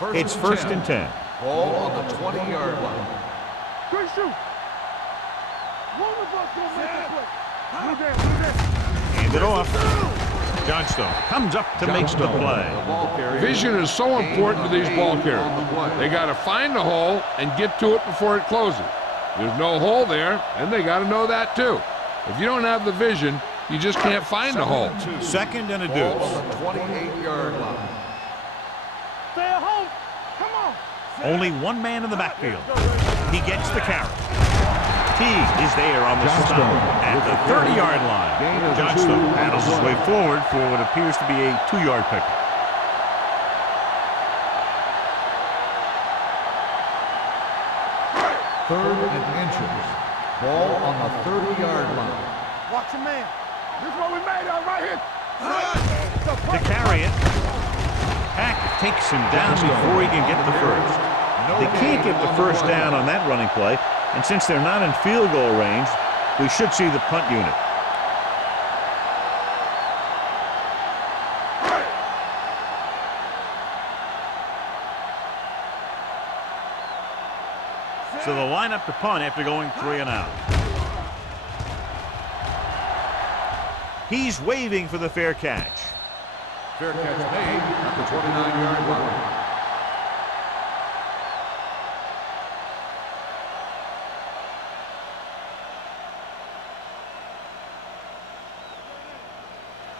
It's first and 10. Ball on the 20-yard line. Good shoot. One of us will make a play. Hand it off. Johnstone comes up to make the play. Vision is so important to these ball carriers. They got to find the hole and get to it before it closes. There's no hole there, and they got to know that too. If you don't have the vision, you just can't find the hole. Second and a Ball deuce. on the 28-yard line. Stay at home. Come on. Only one man in the backfield. He gets the carry. Teague is there on the stop at the 30-yard line. Johnstone paddles his way forward for what appears to be a 2-yard pickup. Third and inches. Ball on the 30-yard line. Watch your man. This is what we made of right here. To carry it. Hackett takes him down before he can get the first. They can't get the first down on that running play, and since they're not in field goal range, we should see the punt unit. So they'll line up to punt after going 3 and out. He's waving for the fair catch. Fair catch made at the 29-yard line.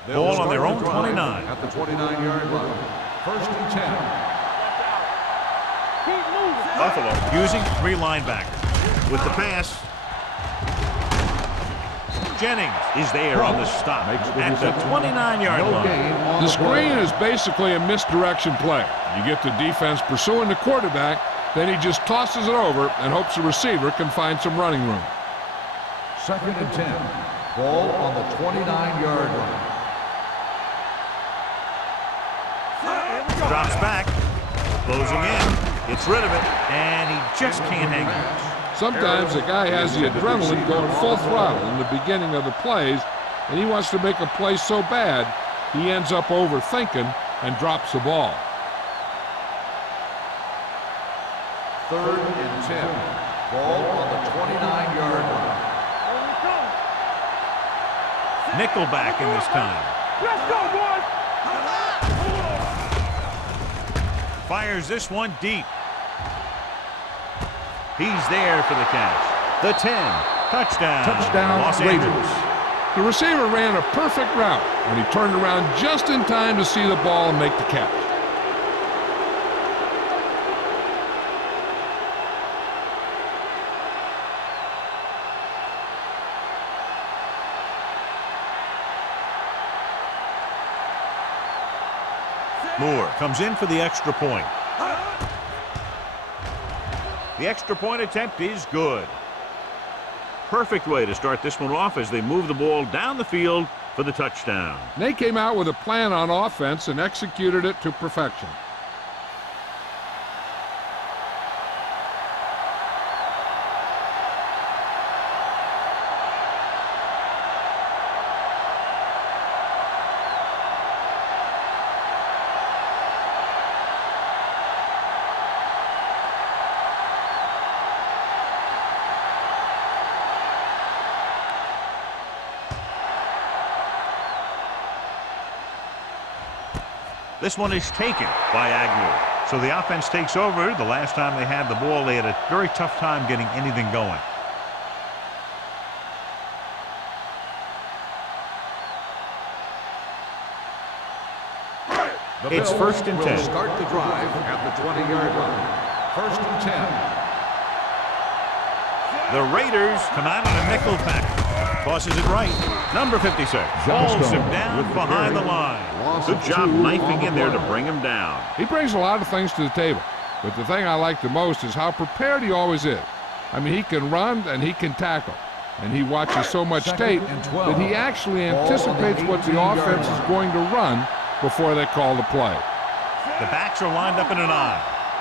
Ball on their own 29. At the 29-yard line. First and 10. Keep moving. Buffalo using 3 linebackers. With the pass, Jennings is there on the stop at the 29-yard line. The screen is basically a misdirection play. You get the defense pursuing the quarterback, then he just tosses it over and hopes the receiver can find some running room. Second and 10. Ball on the 29-yard line. Drops back, closing in, gets rid of it, and he just can't hang on. Sometimes a guy has the adrenaline going full throttle in the beginning of the plays, and he wants to make a play so bad, he ends up overthinking and drops the ball. Third and 10. Ball on the 29-yard line. Nickelback in this time. Let's go, boys. Fires this one deep. He's there for the catch. The 10. Touchdown. Touchdown, Los Raiders. Angeles. The receiver ran a perfect route when he turned around just in time to see the ball and make the catch. Moore comes in for the extra point. The extra point attempt is good. Perfect way to start this one off as they move the ball down the field for the touchdown. They came out with a plan on offense and executed it to perfection. This one is taken by Agnew. So the offense takes over. The last time they had the ball, they had a very tough time getting anything going. It's first and 10. Start the drive at the 20-yard line. First and 10. The Raiders come out on a nickel package. Tosses it right. Number 56. Holds him down behind the line. Good job knifing in there to bring him down. He brings a lot of things to the table, but the thing I like the most is how prepared he always is. I mean, he can run and he can tackle, and he watches so much tape that he actually anticipates what the offense is going to run before they call the play. The backs are lined up in an I.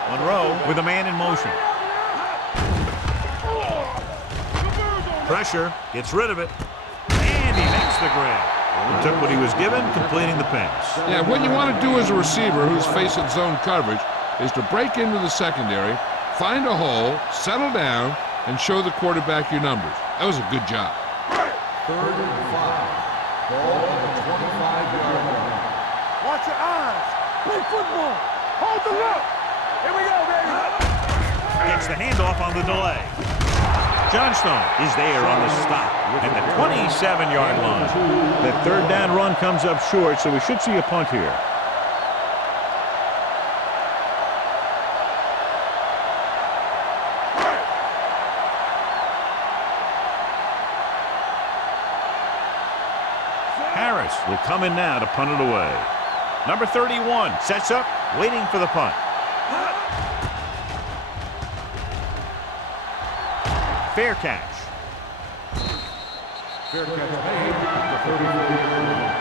Monroe with a man in motion. Pressure, gets rid of it, and he makes the grab. He took what he was given, completing the pass. Yeah, what you want to do as a receiver who's facing zone coverage is to break into the secondary, find a hole, settle down, and show the quarterback your numbers. That was a good job. 3rd and 5. Ball on the 25-yard line. Watch your eyes. Play football. Hold the look. Here we go, baby. Gets the handoff on the delay. Johnstone is there on the stop at the 27-yard line. The 3rd down run comes up short, so we should see a punt here. Harris will come in now to punt it away. Number 31 sets up, waiting for the punt. Fair catch. Fair catch made at the 34-yard line.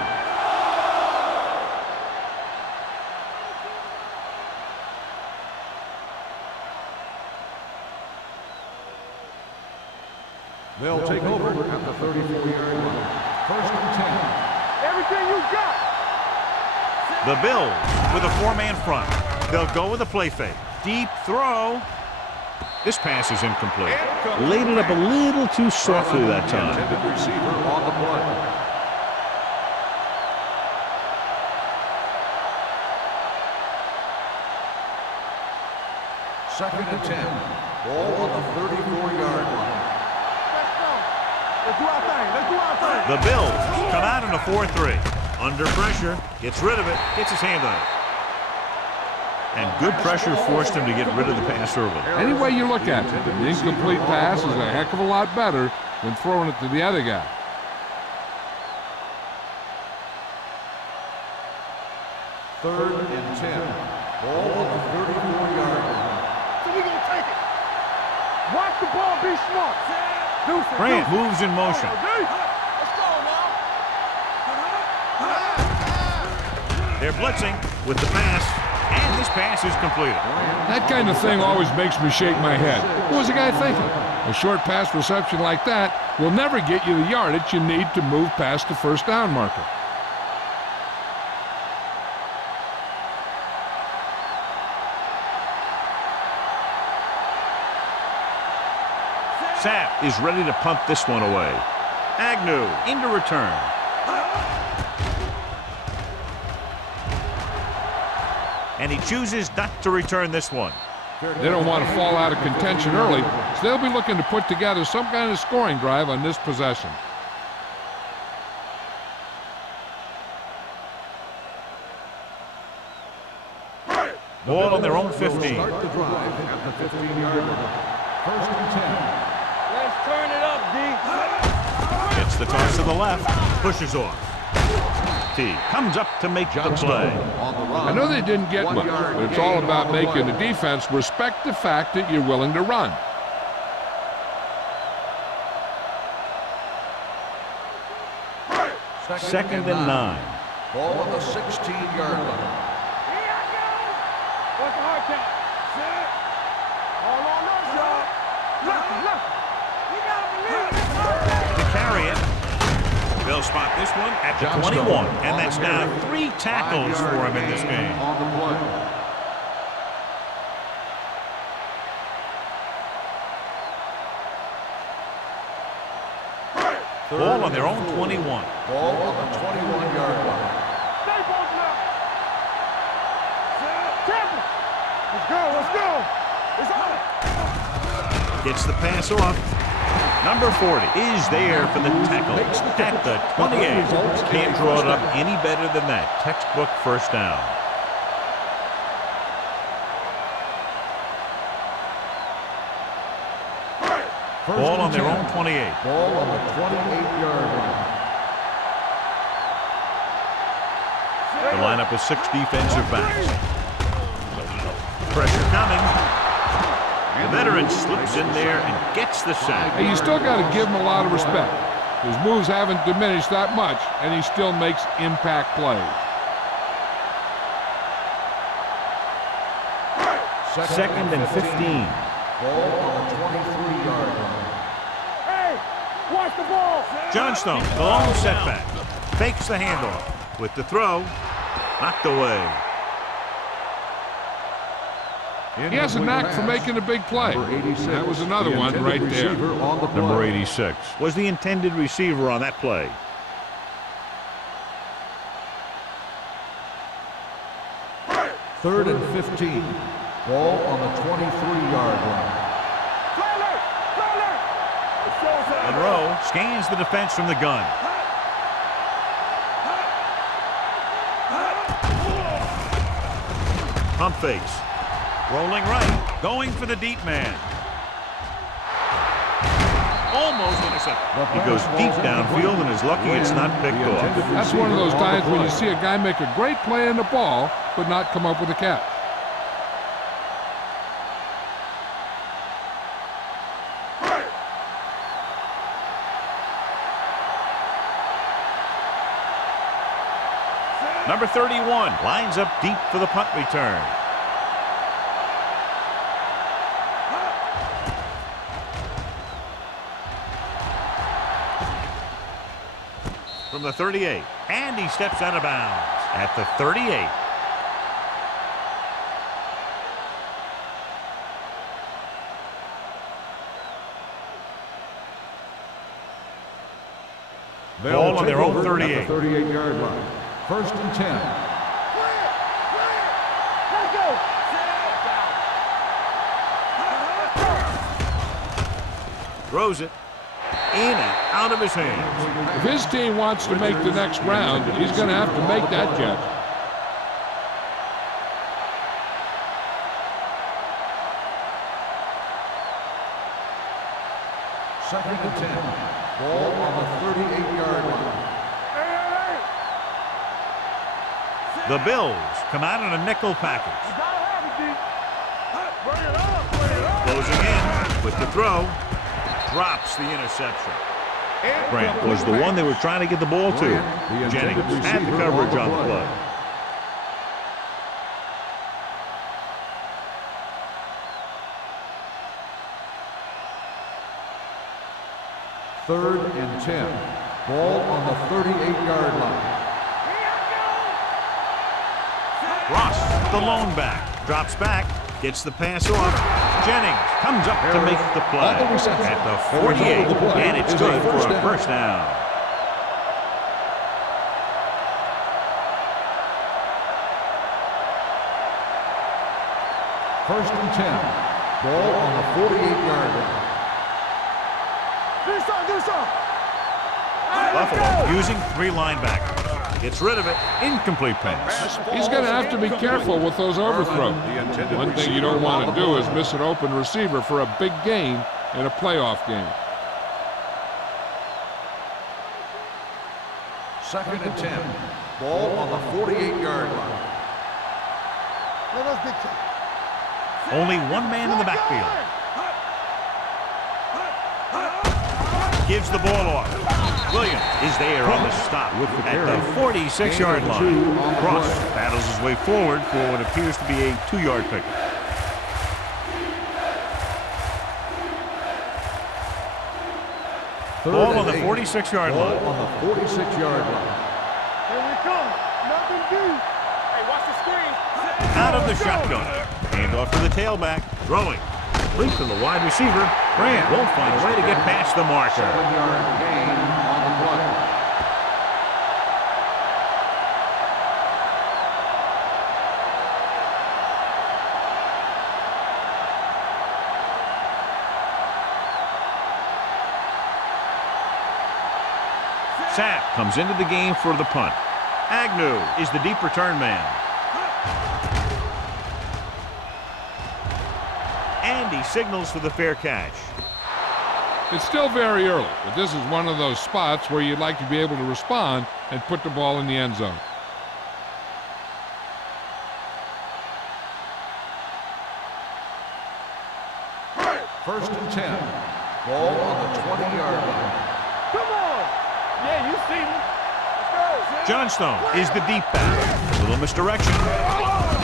They'll take over at the 34-yard line. 1st and 10. Everything you got. The Bills with a 4-man front. They'll go with a play fake. Deep throw. This pass is incomplete. Laid it up a little too softly that time. Intended receiver on the play. Second and 10. Ball on the 34-yard line. Let's go. Let's do our thing. Let's do our thing. The Bills come out in a 4-3. Under pressure, gets rid of it, gets his hand on it. And good pressure forced him to get rid of the pass early. Any way you look at it, an incomplete pass is a heck of a lot better than throwing it to the other guy. Third and 10. Ball on the 34-yard line. So we're going to take it. Watch the ball, be smart. Deuce it, Grant deuce it. moves in motion. Let's go now. They're blitzing with the pass, and this pass is completed. That kind of thing always makes me shake my head. What was the guy thinking? A short pass reception like that will never get you the yardage you need to move past the 1st down marker. Sapp is ready to punt this one away. Agnew into return. And he chooses not to return this one. They don't want to fall out of contention early, so they'll be looking to put together some kind of scoring drive on this possession. Ball on their own 15. Start the drive at the 15-yard line. 1st and 10. Let's turn it up, D. Gets the toss to the left, pushes off. T comes up to make the play. On the run. I know they didn't get much, but it's all about making the defense respect the fact that you're willing to run. Second and 9. Ball on the 16-yard line. Here I go. What's the hard count? Set. All on us, y'all. Left. We got to believe it. To carry it. They'll spot this one at the 21. And that's now 3 tackles for him in this game. On the play. Ball on their own 21. Ball on the 21-yard line. Stay both left. Temple. Let's go. It's on. Gets the pass off. Number 40 is there for the tackle at the 28. Can't draw it up any better than that. Textbook 1st down. Ball on their own 28. Ball on the 28-yard line. The lineup with 6 defensive backs. Pressure coming. The veteran slips in there and gets the sack. Hey, you still got to give him a lot of respect. His moves haven't diminished that much, and he still makes impact plays. Second and 15. Ball on the 23-yard line. Hey, watch the ball. Johnstone, the long setback. Fakes the handoff. With the throw, knocked away. He has a knack for making a big play. That was another one right there. Number 86 was the intended receiver on that play. Third and 15. Ball on the 23-yard line. Monroe scans the defense from the gun. Pump fakes. Rolling right. Going for the deep man. Almost intercepted. He goes deep downfield and is lucky it's not picked off. That's one of those times when you see a guy make a great play on the ball, but not come up with a catch. Number 31 lines up deep for the punt return. From the 38, and he steps out of bounds at the 38. Ball on their own 38. 38-yard line. First and 10. Let's go. Throws it in and out of his hands. If his team wants to make the next round, he's going to have to make that catch. Second and 10. Ball on the 38-yard line. The Bills come out in a nickel package. Closing in with the throw. Drops the interception. Grant was the one they were trying to get the ball to. Jennings had the coverage on the play. Third and 10. Ball on the 38-yard line. Ross, the lone back, drops back, gets the pass off. Jennings comes up to make the play at the 48, and it's good for a first down. First and 10. Ball on the 48-yard line. Do something. Buffalo using 3 linebackers. Gets rid of it. Incomplete pass. He's going to have to be careful with those overthrows. One thing you don't want to do is miss an open receiver for a big gain in a playoff game. Second and 10. Ball on the 48-yard line. Only one man in the backfield. Gives the ball off. Williams is there on the stop at the 46-yard line. Cross battles his way forward for what appears to be a 2-yard pickup. Ball on the 46-yard line. On the 46-yard line. Here we come. Nothing deep. Hey, watch the screen. Out of the shotgun. Handoff to the tailback. Throwing. Leap to the wide receiver. Grant won't find a way to get past the marker. 7-yard gain on the play. Sapp comes into the game for the punt. Agnew is the deep return man. And he signals for the fair catch. It's still very early, but this is one of those spots where you'd like to be able to respond and put the ball in the end zone. First and 10. Ball on the 20-yard line. Come on. Yeah, you see me. Let's go. Johnstone is the deep back. Little misdirection.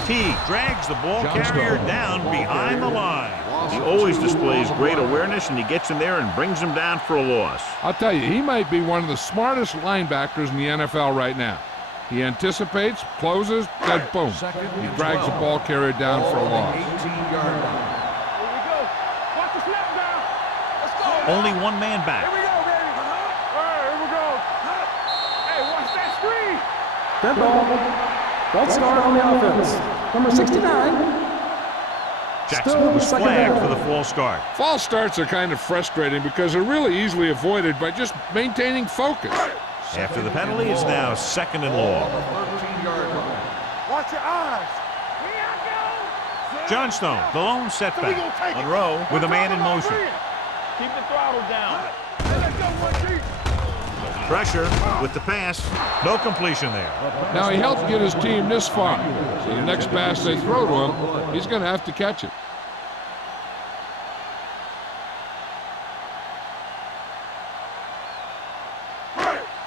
Teague drags the ball carrier down behind the line. He always displays great awareness, and he gets in there and brings him down for a loss. I'll tell you, he might be one of the smartest linebackers in the NFL right now. He anticipates, closes, then boom. He drags the ball carrier down for a loss. 18-yard line. Here we go. Watch the snap down. Let's go. Only one man back. Here we go, baby. All right, here we go. Hey, watch that screen. Dead ball. False start on the offense. Number 69. Jackson was flagged for the false start. False starts are kind of frustrating because they're really easily avoided by just maintaining focus. After the penalty, it's now 2nd and long. 13-yard line. Watch your eyes. Here I go. Johnstone, the lone setback. Monroe with a man in motion. Keep the throttle down. Let's go, 1G. Pressure with the pass. No completion there. Now he helped get his team this far. So the next pass they throw to him, he's going to have to catch it.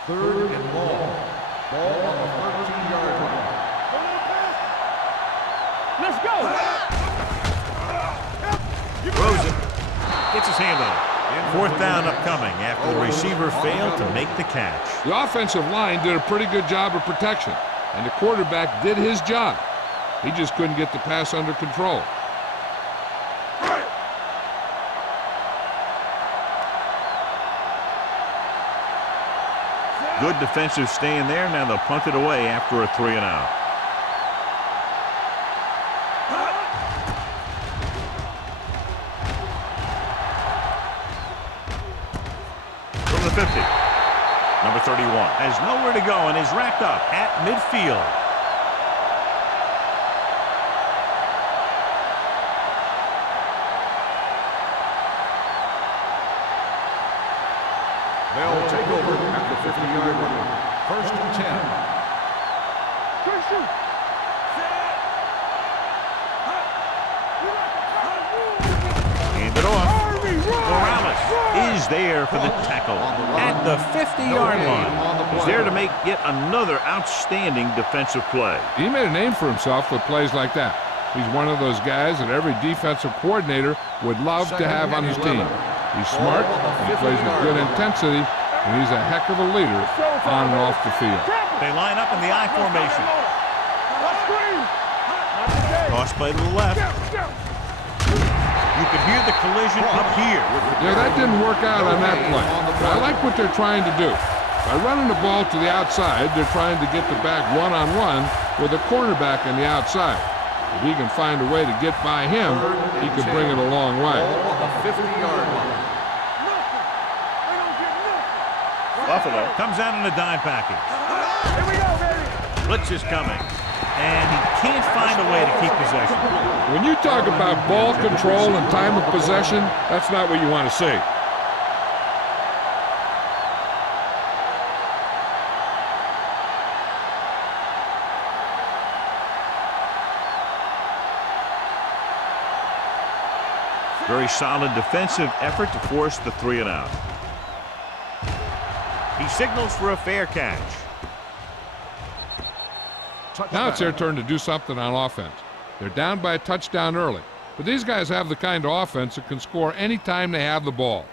Third and long. Ball on the 13-yard line. Let's go. Throws it. Gets his hand on it. 4th down upcoming after the receiver failed to make the catch. The offensive line did a pretty good job of protection, and the quarterback did his job. He just couldn't get the pass under control. Good defensive stand there. Now they'll punt it away after a 3-and-out. From the 50. Number 31 has nowhere to go and is wrapped up at midfield. They'll take over at the 50-yard line. 1st and 10. Christian. Hand it off. Morales is there for the tackle at the 50-yard line. He's there to make yet another outstanding defensive play. He made a name for himself with plays like that. He's one of those guys that every defensive coordinator would love to have on his team. He's smart, he plays with good intensity, and he's a heck of a leader on and off the field. They line up in the I formation. Toss play to the left. You can hear the collision up here. Yeah, that didn't work out on that play. But I like what they're trying to do. By running the ball to the outside, they're trying to get the back one-on-one with a cornerback on the outside. If he can find a way to get by him, he could bring it a long way. Ball on the 50-yard line. Buffalo comes out in a dime package. Here we go, baby. Blitz is coming, and he can't find a way to keep possession. When you talk about ball control and time of possession, that's not what you want to see. Very solid defensive effort to force the 3-and-out. He signals for a fair catch. Now it's their turn to do something on offense. They're down by a touchdown early, but these guys have the kind of offense that can score any time they have the ball.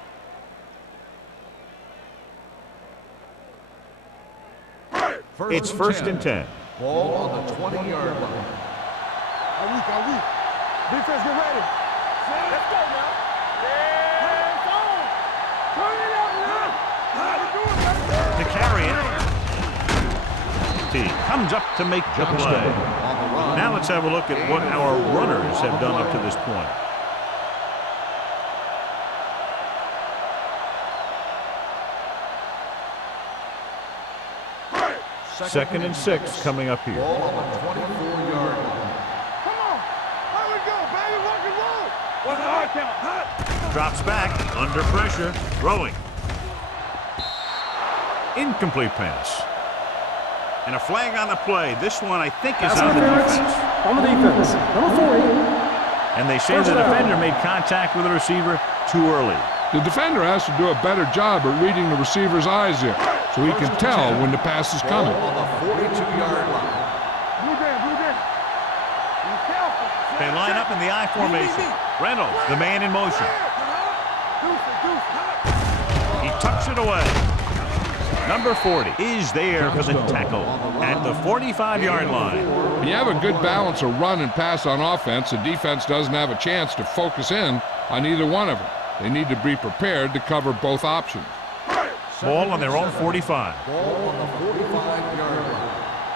It's 1st and 10. Ball on the 20-yard line. Are we? Defense, get ready. Let's go now. Yeah, it's on. Turn it up now. How to do it, To carry it. T comes up to make the play. Now let's have a look at what our runners have done up to this point. Second and 6 coming up here. Ball on the 24-yard line. Come on. Here we go, baby. Rock and roll. What's the hard count? Drops back, under pressure, throwing. Incomplete pass. And a flag on the play. This one, I think, is on the defense. On the defense. Number 40. And they say the defender made contact with the receiver too early. The defender has to do a better job at reading the receiver's eyes here, so he can tell when the pass is coming. Ball on the 42-yard line. Blue Dan. Be careful. They line up in the I formation. Reynolds, the man in motion. He tucks it away. Number 40 is there for the tackle at the 45-yard line. When you have a good balance of run and pass on offense, the defense doesn't have a chance to focus in on either one of them. They need to be prepared to cover both options. Ball on their own 45. Ball on the 45-yard line.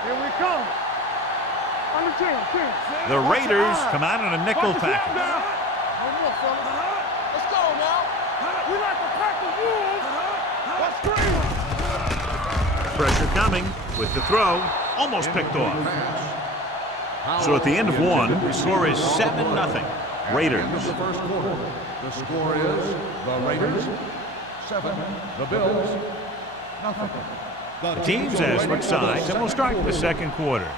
Here we come. Under 10. The Raiders come out in a nickel package. No more, fellas. Let's go now. We like to pack the wolves. Let's scream. Pressure coming with the throw. Almost picked off. So at the end of one, the score is 7-0. Raiders. End of the first quarter. The score is the Raiders 7, the Bills nothing. The teams have switched sides and will start the second quarter.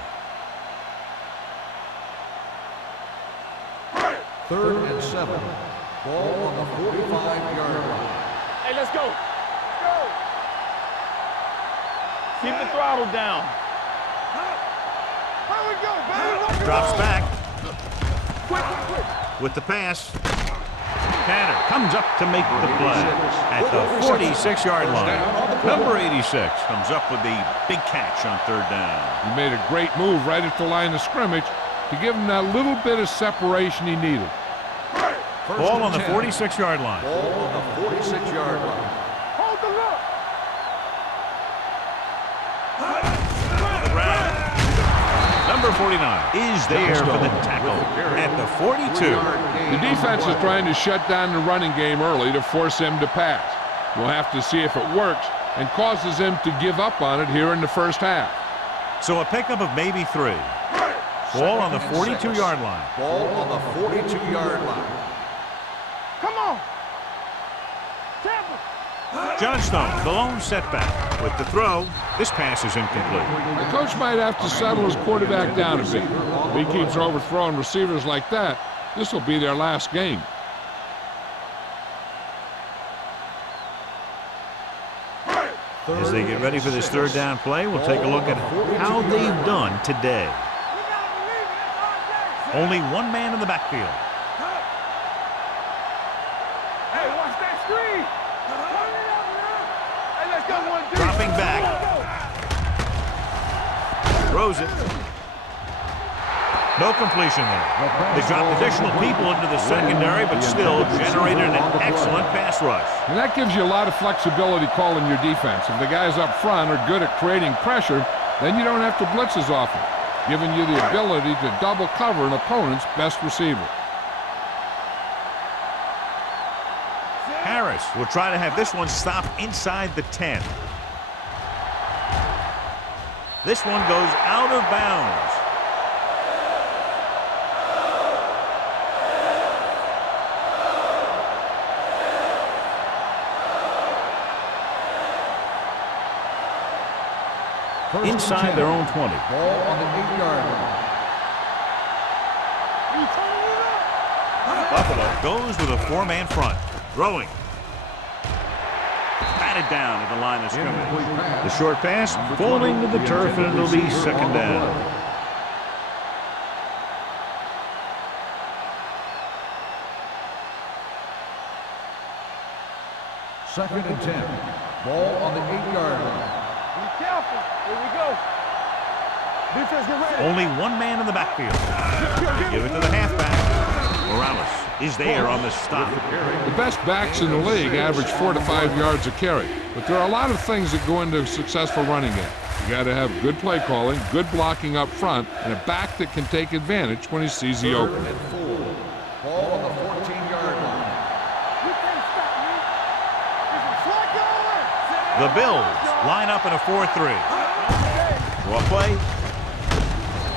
3rd and 7. Ball on the 45-yard line. Hey, let's go. Keep the throttle down. Here we go, baby. Drops back. With the pass. Tanner comes up to make the play at the 46-yard line. Number 86 comes up with the big catch on 3rd down. He made a great move right at the line of scrimmage to give him that little bit of separation he needed. Ball on the 46-yard line. Ball on the 46-yard line. Hold the look. Number 49 is there for the tackle at the 42. The defense is trying to shut down the running game early to force him to pass. We'll have to see if it works and causes him to give up on it here in the first half. So a pickup of maybe 3. Ball on the 42-yard line. Ball on the 42-yard line. Come on. Tampa. Johnstone, the lone setback. With the throw, this pass is incomplete. The coach might have to settle his quarterback down a bit. If he keeps overthrowing receivers like that, this will be their last game. As they get ready for this 3rd down play, we'll take a look at how they've done today. Only one man in the backfield. Hey, watch that screen. Hey, let's go one, two. Dropping back. Throws it. No completion there. They dropped additional people into the secondary, but still generated an excellent pass rush. And that gives you a lot of flexibility calling your defense. If the guys up front are good at creating pressure, then you don't have to blitz as often, giving you the ability to double cover an opponent's best receiver. Harris will try to have this one stop inside the 10. This one goes out of bounds. Inside their own 20. Ball on the 8-yard line. Buffalo goes with a 4-man front. Throwing. Batted down at the line of scrimmage. The short pass falling to the turf, and it'll be 2nd down. Second and 10. Ball on the 8-yard line. Be careful. Here we go. Defense, get ready. Only one man in the backfield. They give it to the halfback. Morales is there on the stop. The best backs in the league average 4 to 5 yards a carry, but there are a lot of things that go into a successful running game. You got to have good play calling, good blocking up front, and a back that can take advantage when he sees the opening. 3rd and 4. Ball on the 14-yard line. You can't stop me. This is Flacco. The Bills line up in a 4-3. Draw play.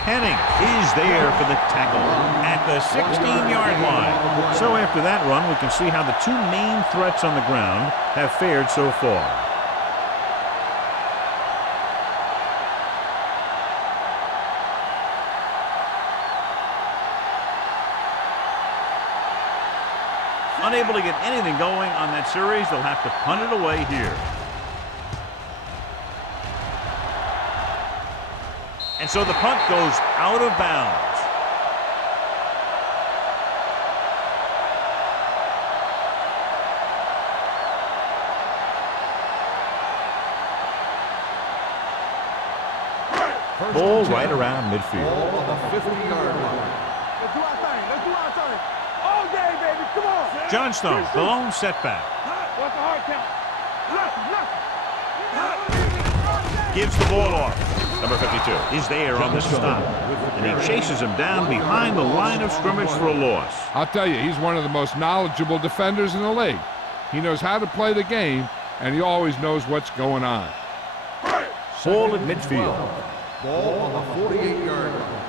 Henning is there for the tackle at the 16-yard line. So after that run, we can see how the 2 main threats on the ground have fared so far. Unable to get anything going on that series, they'll have to punt it away here. And so the punt goes out of bounds. Ball right around midfield. Ball on the 50-yard line. Let's do our thing. Let's do our thing. All day, baby. Come on. Johnstone, the lone setback. What's the hard count? Gives the ball off. Number 52 is there on the stop. And he chases him down behind the line of scrimmage for a loss. I'll tell you, he's one of the most knowledgeable defenders in the league. He knows how to play the game, and he always knows what's going on. Ball at midfield. Ball on the 48-yard line.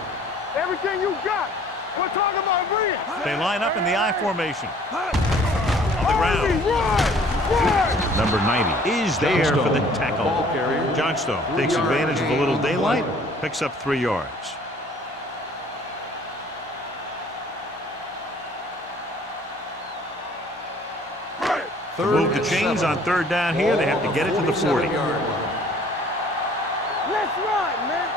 Everything you got. We're talking about brilliant. They line up in the I formation. On the ground. Number 90 is there for the tackle. Johnstone takes advantage of a little daylight, picks up 3 yards. To move the chains on 3rd down here, they have to get it to the 40. Let's run, man.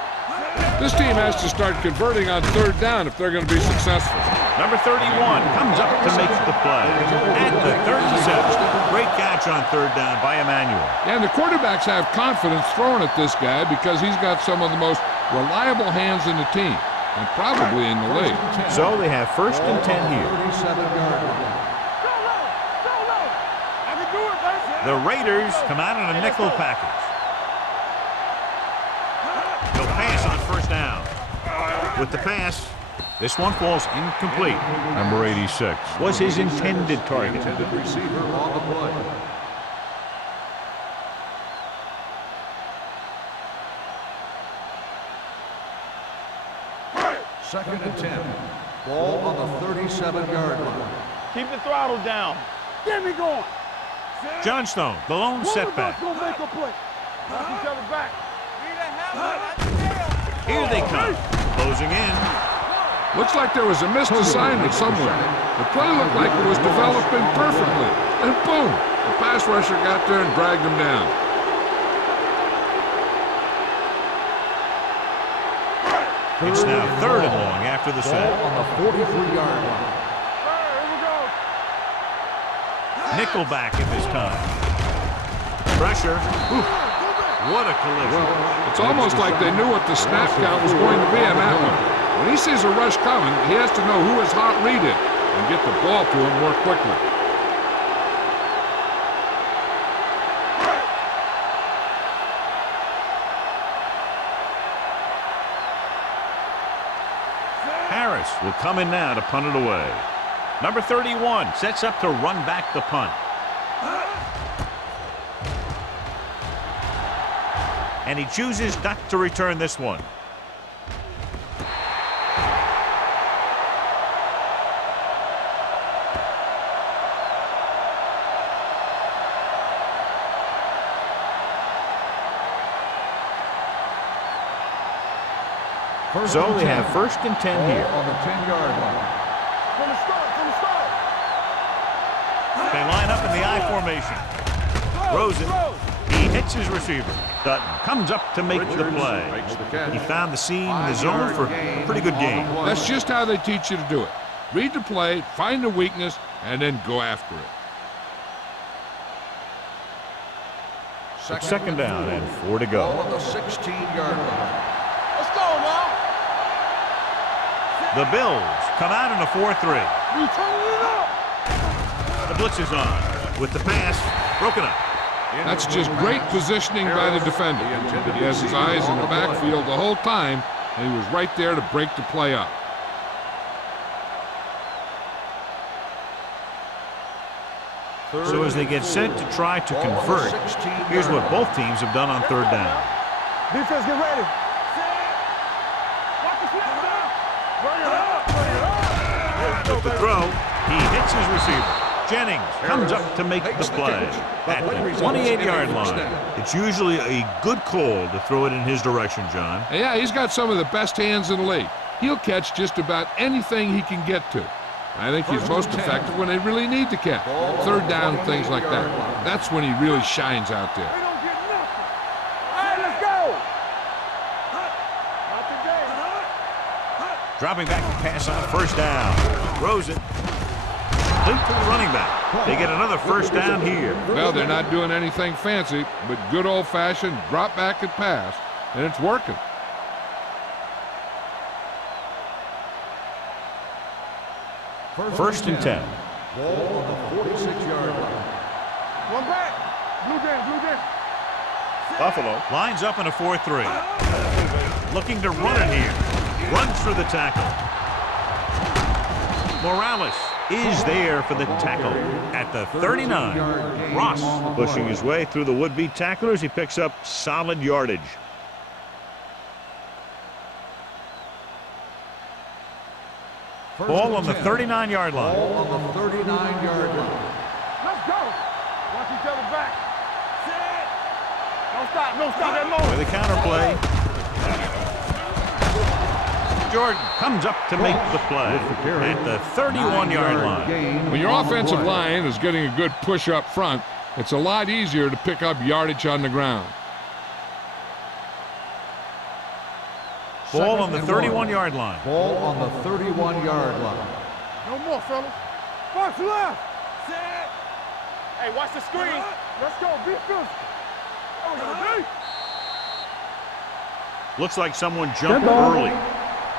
This team has to start converting on 3rd down if they're going to be successful. Number 31 comes up to make the play. At the 37. Great catch on 3rd down by Emmanuel. And the quarterbacks have confidence throwing at this guy because he's got some of the most reliable hands in the team, and probably in the league. So they have 1st and 10 here. 37-yard line. I can do it, baby. The Raiders come out in a nickel package. They'll pass on 1st down. With the pass, this one falls incomplete. Number 86 was his intended target. Intended receiver on the play. Second and 10. Ball on the 37-yard line. Keep the throttle down. Get me going. Johnstone, the lone setback. Gonna make a play. Knock each other back. Here they come, closing in. Looks like there was a missed assignment somewhere. The play looked like it was developing perfectly. And boom, the pass rusher got there and dragged him down. It's now 3rd and long after the Ball sack. on the 43-yard line. Here we go. Nickelback at this time. Pressure. Oof. What a collision. It's almost like they knew what the snap count was going to be on that one. When he sees a rush coming, he has to know who his hot read is and get the ball to him more quickly. Harris will come in now to punt it away. Number 31 sets up to run back the punt. And he chooses not to return this one. So they have 1st and 10 here. On the 10-yard line. From the start. They line up in the I formation. Rosen, he hits his receiver. Dutton comes up to make the play. Makes the catch. He found the seam in the zone for a pretty good game. That's just how they teach you to do it. Read the play, find the weakness, and then go after it. It's 2nd down and 4 to Ball go. on the 16-yard line. Let's go now. The Bills come out in a 4-3. We turning it up. The blitz is on with the pass broken up. That's just great positioning by the defender. He has his eyes in the backfield the whole time, and he was right there to break the play up. So as they get set to try to convert, here's what both teams have done on 3rd down. Defense, get ready. Watch the snap down. Bring it up. With the throw, he hits his receiver. Jennings comes up to make the play at the 28-yard line. It's usually a good call to throw it in his direction, John. Yeah, he's got some of the best hands in the league. He'll catch just about anything he can get to. I think he's most effective when they really need to catch. 3rd down, things like that. That's when he really shines out there. We don't get nothing. All right, let's go. Not today. Dropping back to pass on 1st down. Rosen. Complete to the running back. They get another 1st down here. Well, they're not doing anything fancy, but good old-fashioned drop back and pass, and it's working. First and 10. Ball on the 46-yard line. One back. Blue jam. Buffalo lines up in a 4-3. Looking to run it here. Runs through the tackle. Morales is there for the tackle at the 39. Ross pushing his way through the would-be tacklers. He picks up solid yardage. Ball on the 39-yard line. Ball on the 39-yard line. Let's go. Watch each other back. Don't stop that moment. With a counterplay. Jordan comes up to make the play at the 31-yard line. When your offensive line is getting a good push up front, it's a lot easier to pick up yardage on the ground. Ball on the 31-yard line. Ball on the 31-yard line. No more, fellas. Box left. Hey, watch the screen. Let's go. Be physical. Looks like someone jumped Good ball. early.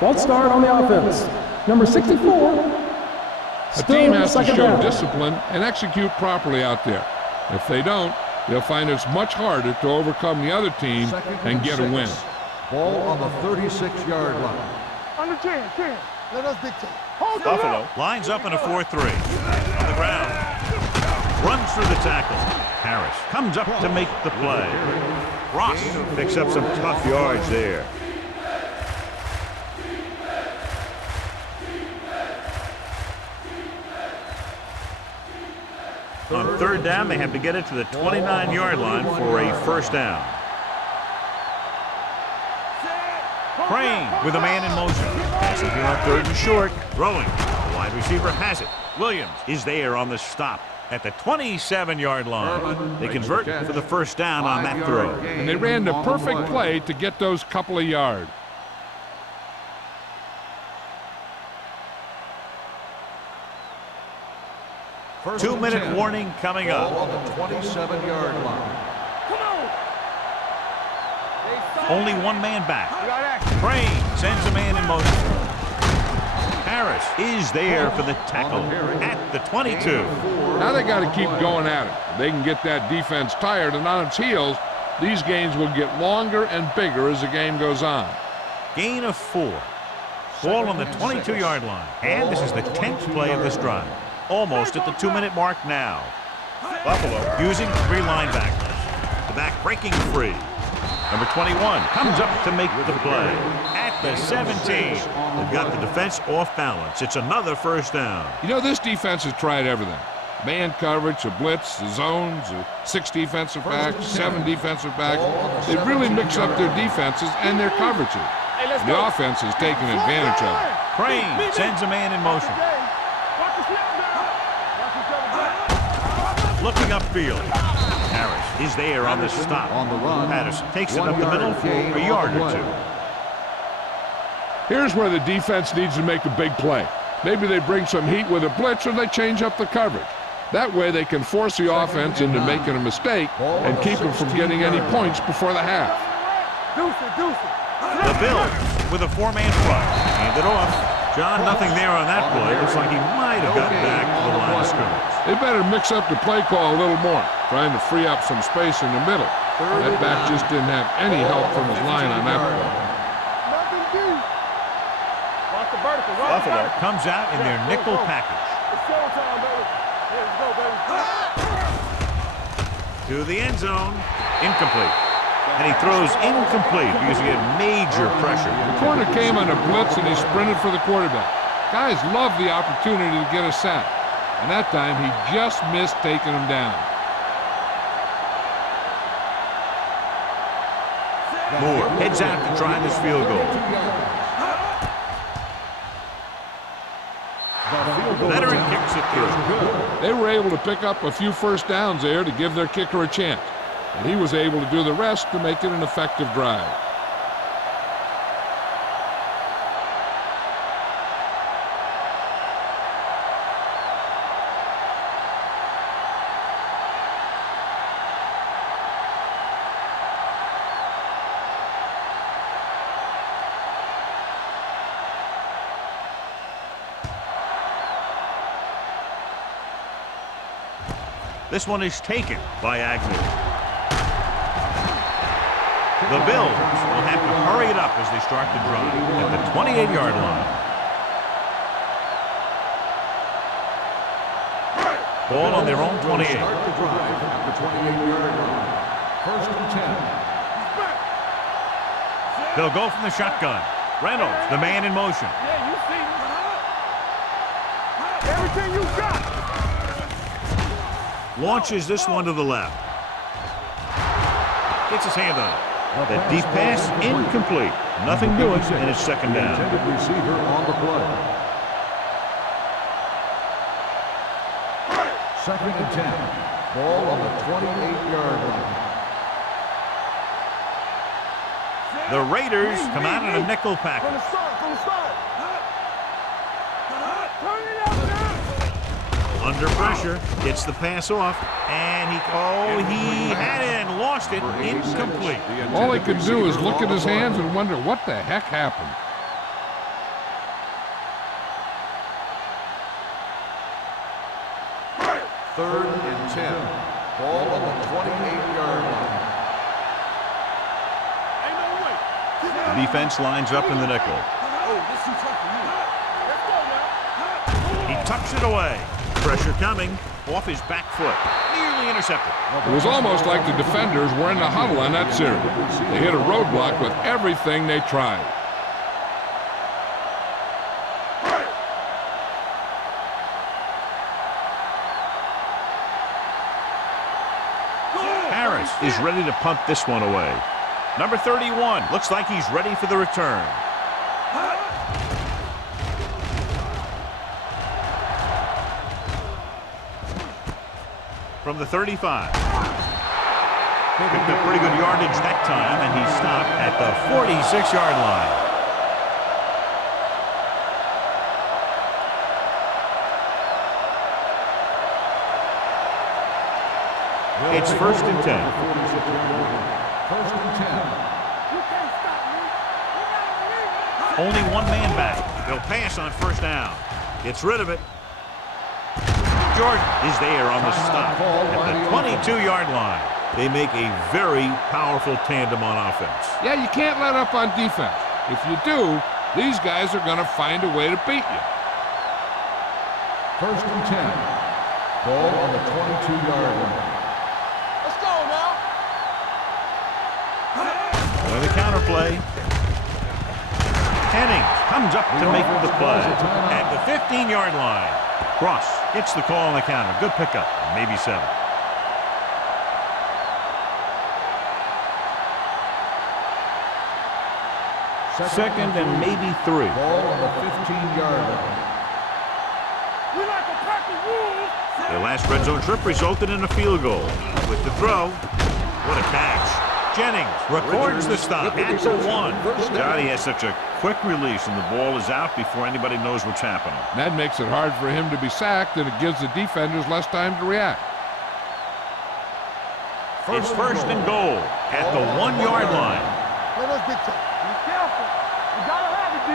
False start on the offense. Number 64. A team has to second show down. discipline and execute properly out there. If they don't, they'll find it's much harder to overcome the other team and get a win. Ball on the 36-yard line. Under 10. Let us dictate. Hold the Buffalo left. lines up in a 4-3. On the ground. Runs through the tackle. Harris comes up to make the play. Ross picks up some tough yards there. On third down, they have to get it to the 29-yard line for a first down. Crane with a man in motion. Passing here on third and short. Throwing. The wide receiver has it. Williams is there on the stop at the 27-yard line. They convert for the first down on that throw. And they ran the perfect play to get those couple of yards. Two-minute warning coming Ball up. on the 27-yard line. Come on. Only one man back. We got action. Crane sends a man in motion. Harris is there for the tackle at the 22. Now they got to keep going at it. If they can get that defense tired and on its heels, these games will get longer and bigger as the game goes on. Gain of 4. Ball on the 22-yard line. And this is the 10th play of this drive. Almost at the 2-minute mark now. Buffalo using 3 linebackers. The back breaking free. Number 21 comes up to make the play at the 17. They've got the defense off balance. It's another first down. You know, this defense has tried everything. Man coverage, a blitz, the zones, 6 defensive backs, 7 defensive backs. They've really mixed up their defenses and their coverages. The offense has taken advantage of it. Crane sends a man in motion. Watch the snap down. Watch each other back. Looking upfield. Harris is there on the stop. On the run. Patterson takes it up the middle for a yard or 2. Here's where the defense needs to make a big play. Maybe they bring some heat with a blitz or they change up the coverage. That way they can force the offense into making a mistake and keep them from getting any points before the half. Deuce it. The Bills with a 4-man front. Hand it off. John, nothing there on that play. Looks like he might have gotten back to the line of scrimmage. They better mix up the play call a little more, trying to free up some space in the middle. That back just didn't have any help from his line on that play. Nothing deep. Watch the vertical. Buffalo comes out in their nickel package. It's showtime, baby. Let's go, baby. To the end zone. Incomplete. And he throws incomplete because he had major pressure. The corner came on a blitz and he sprinted for the quarterback. Guys love the opportunity to get a sack. And that time he just missed taking him down. Moore heads out to try this field goal. Veteran kicks it through. They were able to pick up a few first downs there to give their kicker a chance. And he was able to do the rest to make it an effective drive. This one is taken by Agnew. The Bills will have to hurry it up as they start the drive at the 28-yard line. Ball on their own 28. Start the drive at the 28-yard line. First and 10. They'll go from the shotgun. Reynolds, the man in motion. Yeah, you see everything you got. Launches this one to the left. Gets his hand on it. The deep pass incomplete. Nothing doing, and it's second down. Intended receiver on the play. Second and 10. Ball on the 28-yard line. The Raiders come out in a nickel From the package. start, from the start. Turn it up now. Under pressure, gets the pass off, and he had it and lost it. Incomplete. All he can do is look at his hands and wonder what the heck happened. Third and 10. Ball on the 28-yard line. Ain't no way. The defense lines up in the nickel. Oh, this is tough for you. Let's go now. He tucks it away. Pressure coming off his back foot. Nearly intercepted. It was almost like the defenders were in the huddle on that series. They hit a roadblock with everything they tried. Harris is ready to punt this one away. Number 31 looks like he's ready for the return. From the 35. Picked up pretty good yardage that time, and he stopped at the 46-yard line. It's first and 10. First and 10. You can't stop me. You gotta believe me. Only one man back. They'll pass on first down. Gets rid of it. Jordan is there on the stop at the 22-yard line. They make a very powerful tandem on offense. Yeah, you can't let up on defense. If you do, these guys are going to find a way to beat you. First and 10. Ball on the 22-yard line. Let's go now. With a counter play. Hennings comes up to make the play at the 15-yard line. Cross gets the call on the counter. Good pickup. Maybe 7. Second and maybe 3. Ball on the 15-yard line. We like a pack of wolves. Their last red zone trip resulted in a field goal. With the throw, what a catch. Jennings records the stop at the 1. Johnny has such a quick release, and the ball is out before anybody knows what's happening. That makes it hard for him to be sacked, and it gives the defenders less time to react. It's first and goal at the 1-yard line. Let us get to. Be careful. You gotta have it, D.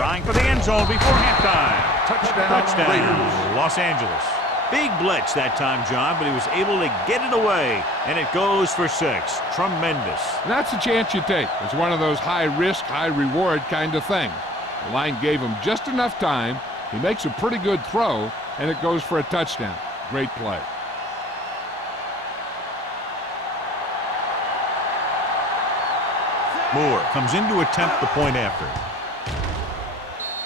Trying for the end zone before halftime. Touchdown, Raiders. Los Angeles. Big blitz that time, John, but he was able to get it away, and it goes for 6. Tremendous. And that's a chance you take. It's one of those high-risk, high-reward kind of things. The line gave him just enough time. He makes a pretty good throw, and it goes for a touchdown. Great play. Moore comes in to attempt the point after.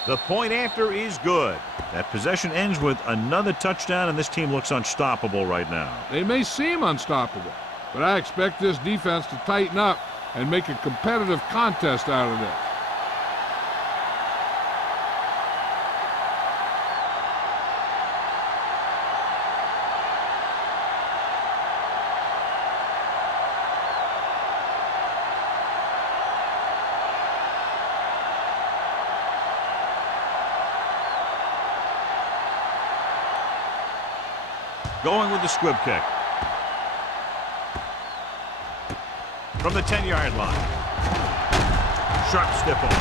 The point after is good. That possession ends with another touchdown, and this team looks unstoppable right now. They may seem unstoppable, but I expect this defense to tighten up and make a competitive contest out of this. Going with the squib kick. From the 10-yard line. Sharp stiff on.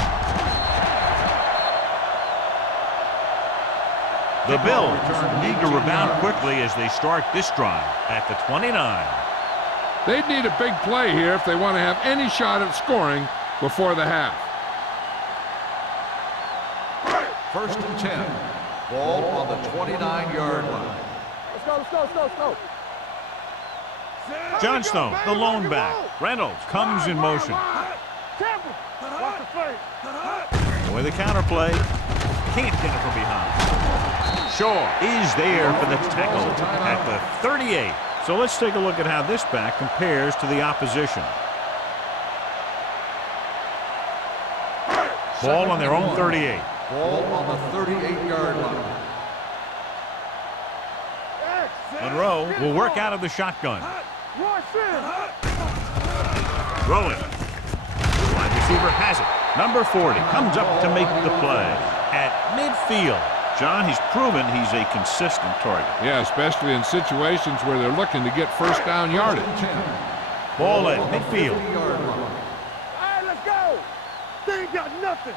The Bills need to rebound quickly as they start this drive at the 29. They'd need a big play here if they want to have any shot at scoring before the half. 1st and 10. Ball on the 29-yard line. Let's go, let's go, let's go, let's go. Johnstone, the lone back. Reynolds comes in motion. Temple. Watch the play. With a counter play. Can't get it from behind. Shaw is there for the tackle at the 38. So let's take a look at how this back compares to the opposition. Ball on their own 38. Ball on the 38-yard line. Monroe will work out of the shotgun. Throwing. Wide receiver has it. Number 40 comes up to make the play at midfield. John, he's proven he's a consistent target. Yeah, especially in situations where they're looking to get first down yardage. Ball at midfield. All right, let's go. They ain't got nothing.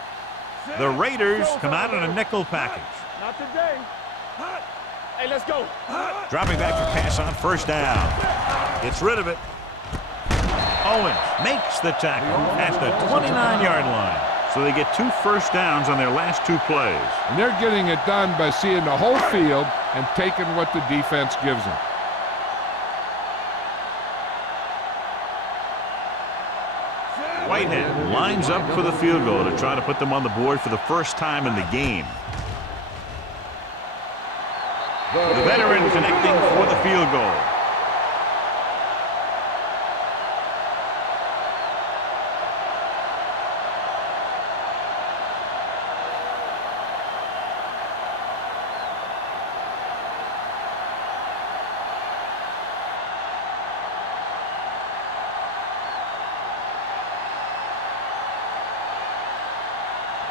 The Raiders come out in a nickel package. Not today. Hey, let's go. Dropping back to pass on first down. Gets rid of it. Owens makes the tackle at the 29-yard line. So they get 2 first downs on their last 2 plays. And they're getting it done by seeing the whole field and taking what the defense gives them. Whitehead lines up for the field goal to try to put them on the board for the first time in the game. The veteran connecting for the field goal.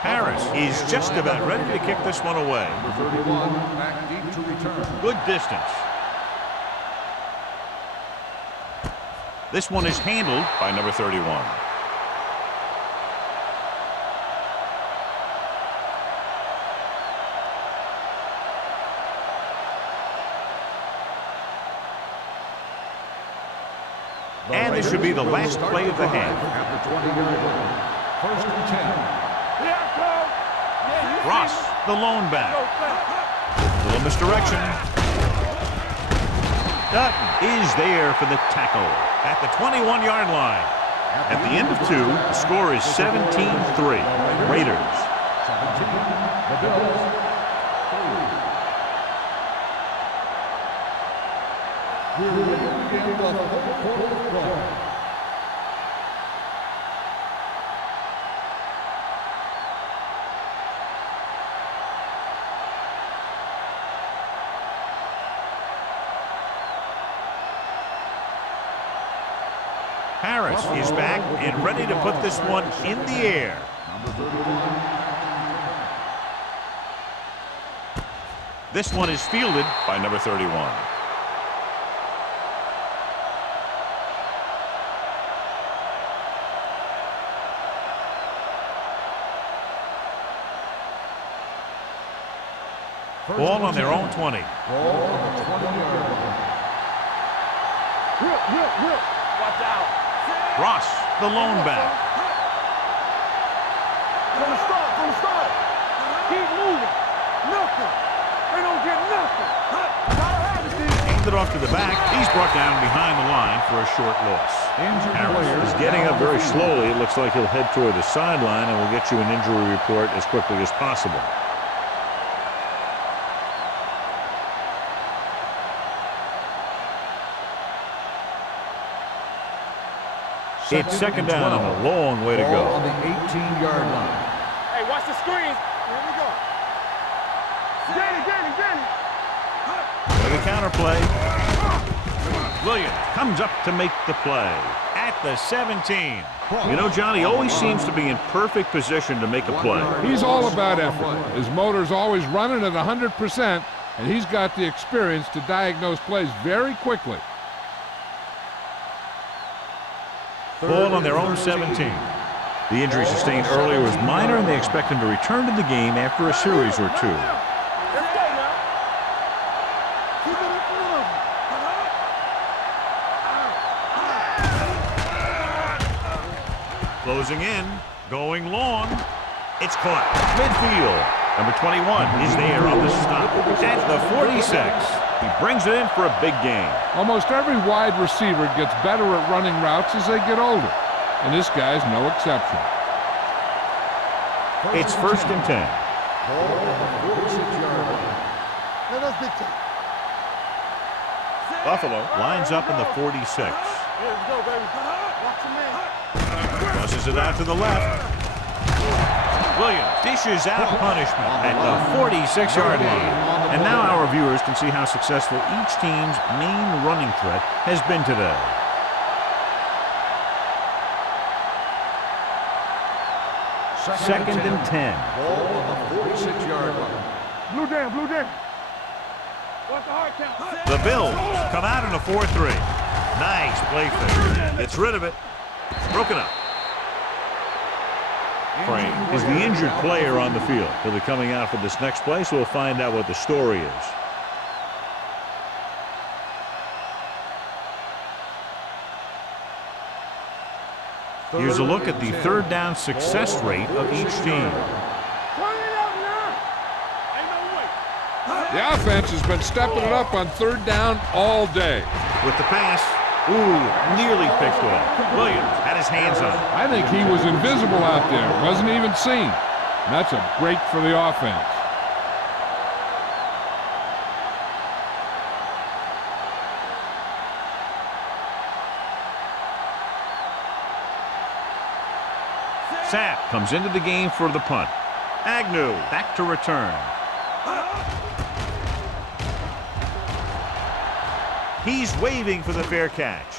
Harris is just about ready to kick this one away. Number 31, back deep to return. Good distance. This one is handled by number 31. And this should be the last play of the half. At the 20-yard line. 1st and 10. Ross, the lone back. Little misdirection. Dutton is there for the tackle at the 21-yard line. At the end of 2, the score is 17-3. Raiders. 17. The Bills. 3. We're ready to begin the fourth quarter. Harris is back and ready to put this one in the air. This one is fielded by number 31. Ball on their own 20. Ball on the 20-yard line. Watch out. Ross, the lone back. From the start. Keep moving. Nothing. They don't get nothing. Hand it off to the back. He's brought down behind the line for a short loss. Harris is getting up very slowly. It looks like he'll head toward the sideline, and we'll get you an injury report as quickly as possible. It's second down and a long way to go. On the 18-yard line. Hey, watch the screen. Here we go. Danny. With a counter play. Williams comes up to make the play at the 17. You know, John, he always seems to be in perfect position to make a play. He's all about effort. His motor's always running at 100%, and he's got the experience to diagnose plays very quickly. Ball on their own 17. The injury sustained earlier was minor, and they expect him to return to the game after a series or 2. Let's go now. Closing in, going long. It's caught. Midfield. Number 21 is there on the stop. At the 46. He brings it in for a big gain. Almost every wide receiver gets better at running routes as they get older, and this guy's no exception. It's 1st and 10. Buffalo lines up in the 46. Let's go, baby. Watch your man. Crosses it out to the left. Williams dishes out punishment at the 46-yard line. And now our viewers can see how successful each team's main running threat has been today. Second and 10. Ball on the 46-yard line. Blue down, blue down. What's the hard count? The Bills come out in a 4-3. Nice play fake. Gets rid of it. Broken up. Frame is the injured player on the field. He'll be coming out for this next play, so we'll find out what the story is. Here's a look at the third down success rate of each team. The offense has been stepping it up on 3rd down all day. With the pass, nearly picked off. Williams had his hands on it. I think he was invisible out there, wasn't even seen. And that's a break for the offense. Sapp comes into the game for the punt. Agnew back to return. He's waving for the fair catch.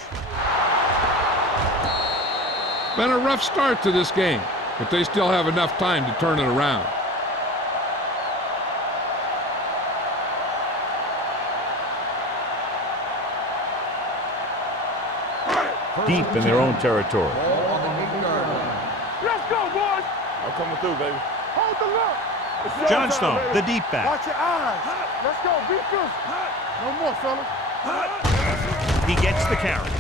Been a rough start to this game, but they still have enough time to turn it around. Deep in their own territory. Let's go, boys. I'm coming through, baby. Hold the look. It's your Johnstone, time, the baby. deep back. Watch your eyes. Let's go. Be first. No more, fellas. He gets the carry.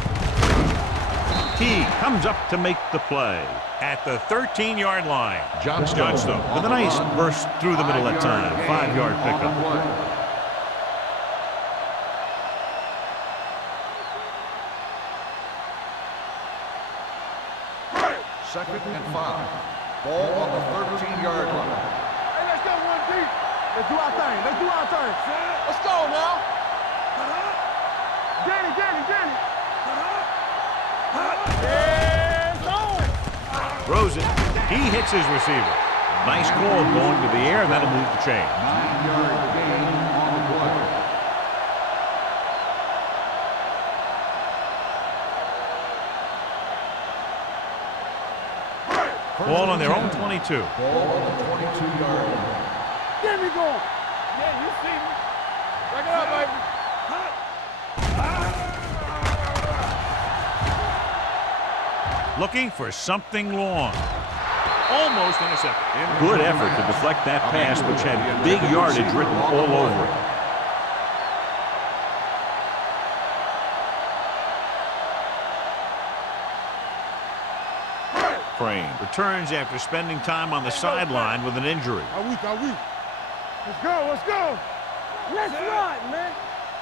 T comes up to make the play at the 13-yard line. Johnstone with a nice burst through the middle that time. 5-yard pickup. Second and 5. Ball on the 13-yard line. Hey, let's go one deep. Let's do our thing. Let's do our thing. Let's go now. Danny. Throws it. He hits his receiver. Nice call going to the air, and that'll move the chain. 9-yard gain on the play. Ball on their own 22. Ball on the 22-yard line. Get me going. Yeah, you see me. Break it up, baby. Looking for something long. Almost intercepted. Good effort to deflect that pass, which had big yardage written all over it. Frame returns after spending time on the sideline with an injury. Are we? Let's go. Let's run, man.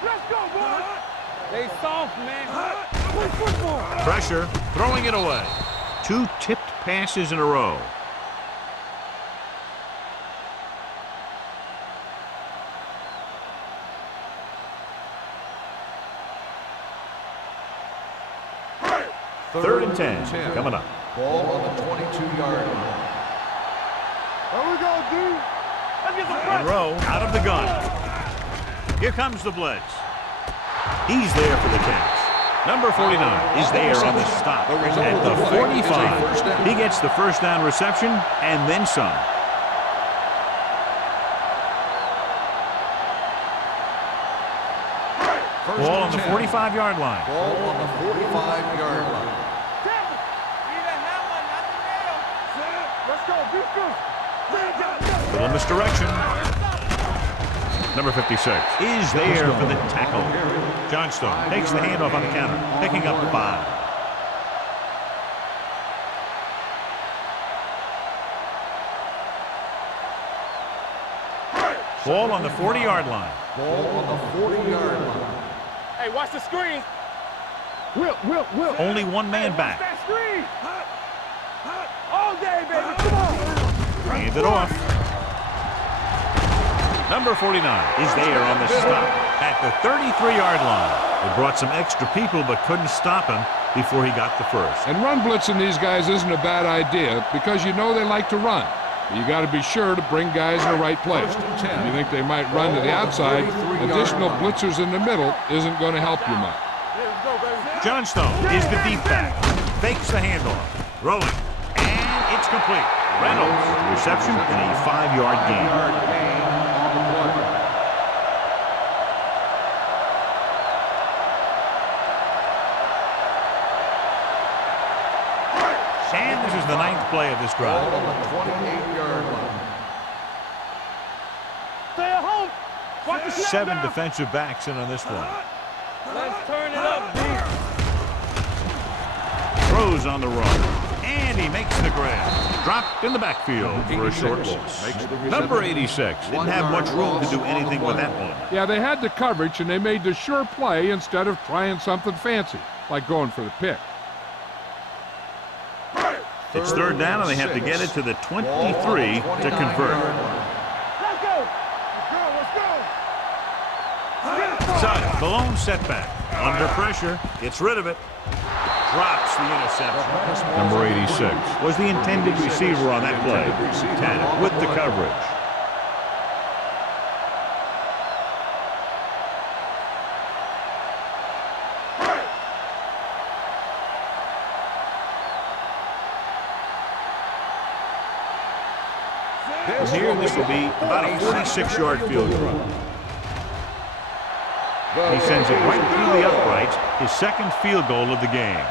Let's go, boys. They soft, man. Play football. Pressure, throwing it away. 2 tipped passes in a row. Third and 10 coming up. Ball on the 22-yard line. Here we go, D. Let's get some pressure. Monroe out of the gun. Here comes the blitz. He's there for the catch. Number 49 is there on the stop at the 45. He gets the first down reception and then some. Ball on the 45-yard line. Ball on the 45-yard line. Let's go, be good. Little misdirection. Number 56 is there for the tackle. Johnstone takes the handoff on the counter, picking up 5. Ball on the 40-yard line. Ball on the 40-yard line. Hey, watch the screen. Will. Only one man back. That screen. All day, baby. Come on. Hand it off. Number 49 is there on the stop at the 33-yard line. They brought some extra people but couldn't stop him before he got the first. And run blitzing these guys isn't a bad idea because you know they like to run. You got to be sure to bring guys in the right place. If you think they might run to the outside, additional blitzers in the middle isn't going to help you much. Johnstone is the deep back. Fakes the handoff. Rolling. And it's complete. Reynolds with the reception and a 5-yard gain. And this is the 9th play of this drive. Ball on the 28-yard line. Stay at home. Watch the snap 7 now. defensive backs in on this one. Let's turn it up, D. Throws on the run. And he makes the grab. Dropped in the backfield for a short loss. Number 86 didn't have much room to do anything with that one. Yeah, they had the coverage, and they made the sure play instead of trying something fancy, like going for the pick. It's 3rd down, and they have to get it to the 23 to convert. Let's go. Sugg, the lone setback. Under pressure, gets rid of it. Drops the interception. Number 86 was the intended receiver on that play. Tanner with the coverage. From here, this will be about a 46-yard field goal. He sends it right through the uprights, his 2nd field goal of the game.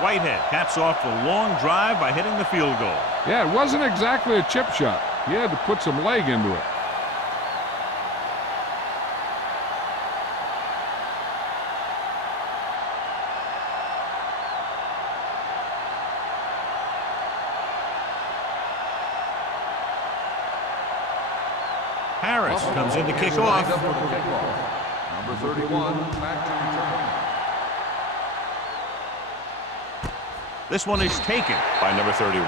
Whitehead caps off the long drive by hitting the field goal. Yeah, it wasn't exactly a chip shot. He had to put some leg into it. Harris comes in to kick off. Number 31, back to return. This one is taken by number 31.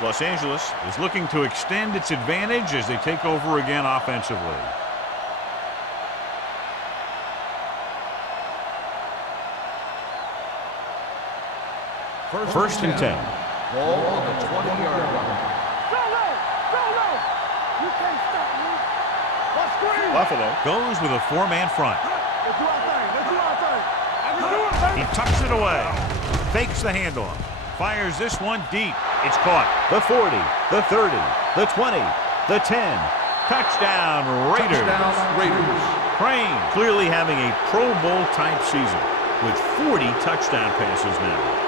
Los Angeles is looking to extend its advantage as they take over again offensively. First and 10. Ball on the 20-yard line. Go low. You can't stop me. Let's screen. Buffalo goes with a 4-man front. Let's do our thing. I can do it, baby. He tucks it away. Fakes the handoff. Fires this one deep. It's caught. The 40, the 30, the 20, the 10. Touchdown, Raiders. Touchdown, Raiders. Crane clearly having a Pro Bowl type season with 40 touchdown passes now.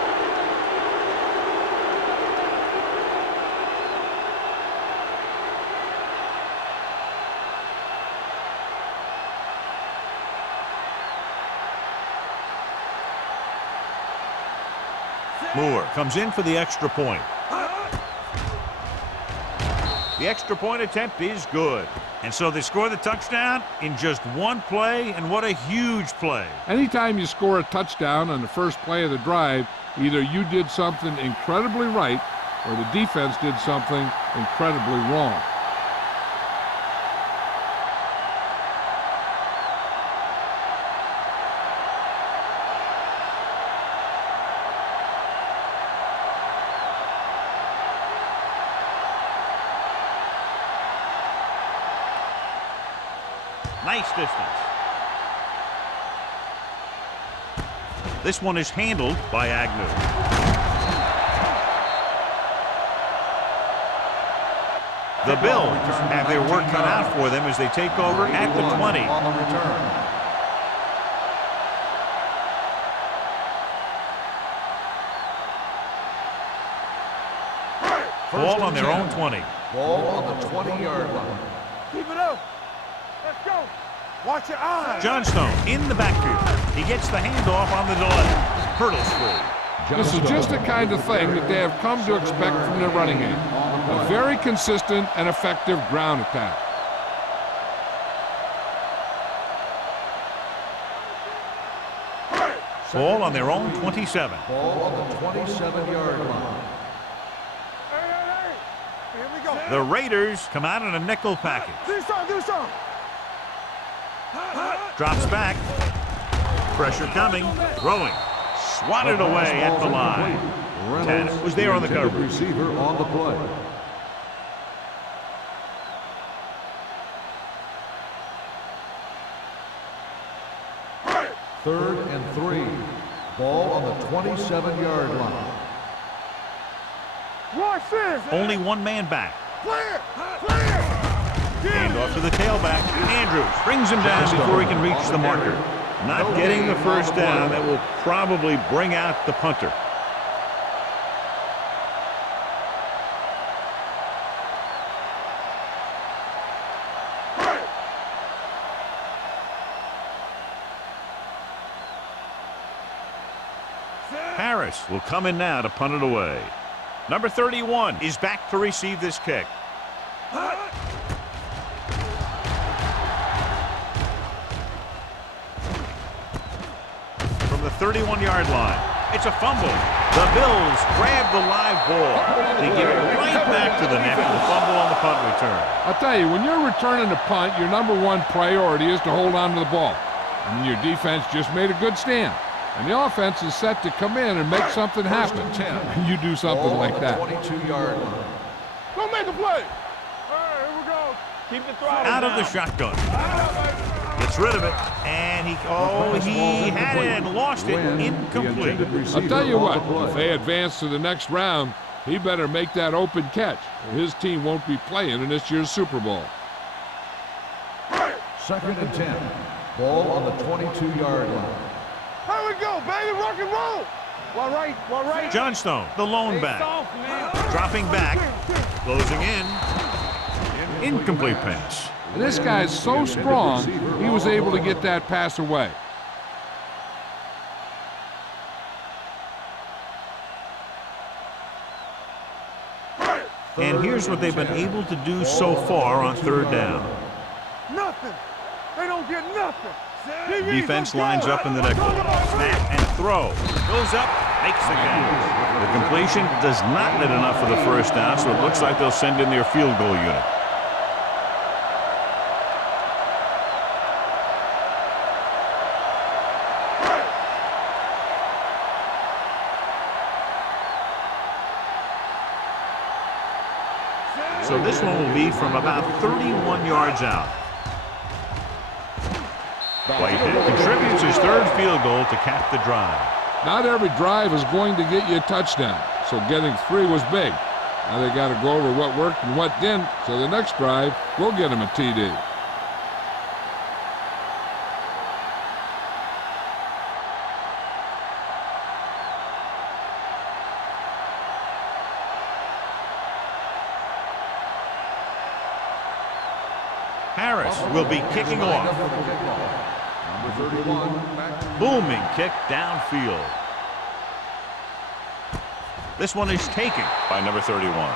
Moore comes in for the extra point. The extra point attempt is good. And so they score the touchdown in just one play, and what a huge play. Anytime you score a touchdown on the first play of the drive, either you did something incredibly right or the defense did something incredibly wrong. Nice distance. This one is handled by Agnew. The Bills have their work cut out for them as they take over at the 20. On the return. Ball on their own 20. Ball on the 20-yard line. Keep it up. Let's go. Watch your eyes. Johnstone in the backfield. He gets the handoff on the delay. Hurdles free. This is just the kind of thing that they have come to expect from their running game. A very consistent and effective ground attack. Ball on their own 27. Ball on the 27-yard line. Hey. Here we go. The Raiders come out in a nickel package. Do something. Drops back. Pressure coming. Throwing. Swatted away at the line. Tanner was there on the coverage. Receiver on the play. Third and 3. Ball on the 27-yard line. Watch this. Only one man back. Clear. Hand off to the tailback. Andrews brings him down before he can reach the marker. Not getting the first down. That will probably bring out the punter. Harris will come in now to punt it away. Number 31 is back to receive this kick. From the 31-yard line, it's a fumble. The Bills grab the live ball. They give it right back to the net for the fumble on the punt return. I'll tell you, when you're returning a punt, your number one priority is to hold on to the ball. And your defense just made a good stand. And the offense is set to come in and make something happen. And you do something like that. 22-yard line. Go make a play. All right, here we go. Keep the throttle Out of the down. shotgun. Gets rid of it. And he had it and lost it. Incomplete. I'll tell you what, if they advance to the next round, he better make that open catch. His team won't be playing in this year's Super Bowl. Second and 10. Ball on the 22-yard line. Here we go, baby. Rock and roll. Well, right. Johnstone, the lone back. Dropping back. Closing in. Incomplete pass. And this guy's so strong, he was able to get that pass away. And here's what they've been able to do so far on third down. Nothing. They don't get nothing. Defense lines up in the nickel. Snap and throw. Goes up, makes the catch. The completion does not net enough for the first down, so it looks like they'll send in their field goal unit. So this one will be from about 31 yards out. White contributes his third field goal to cap the drive. Not every drive is going to get you a touchdown, so getting 3 was big. Now they got to go over what worked and what didn't, so the next drive will get him a TD. Harris will be kicking off. Number 31. Booming kick downfield. This one is taken by number 31.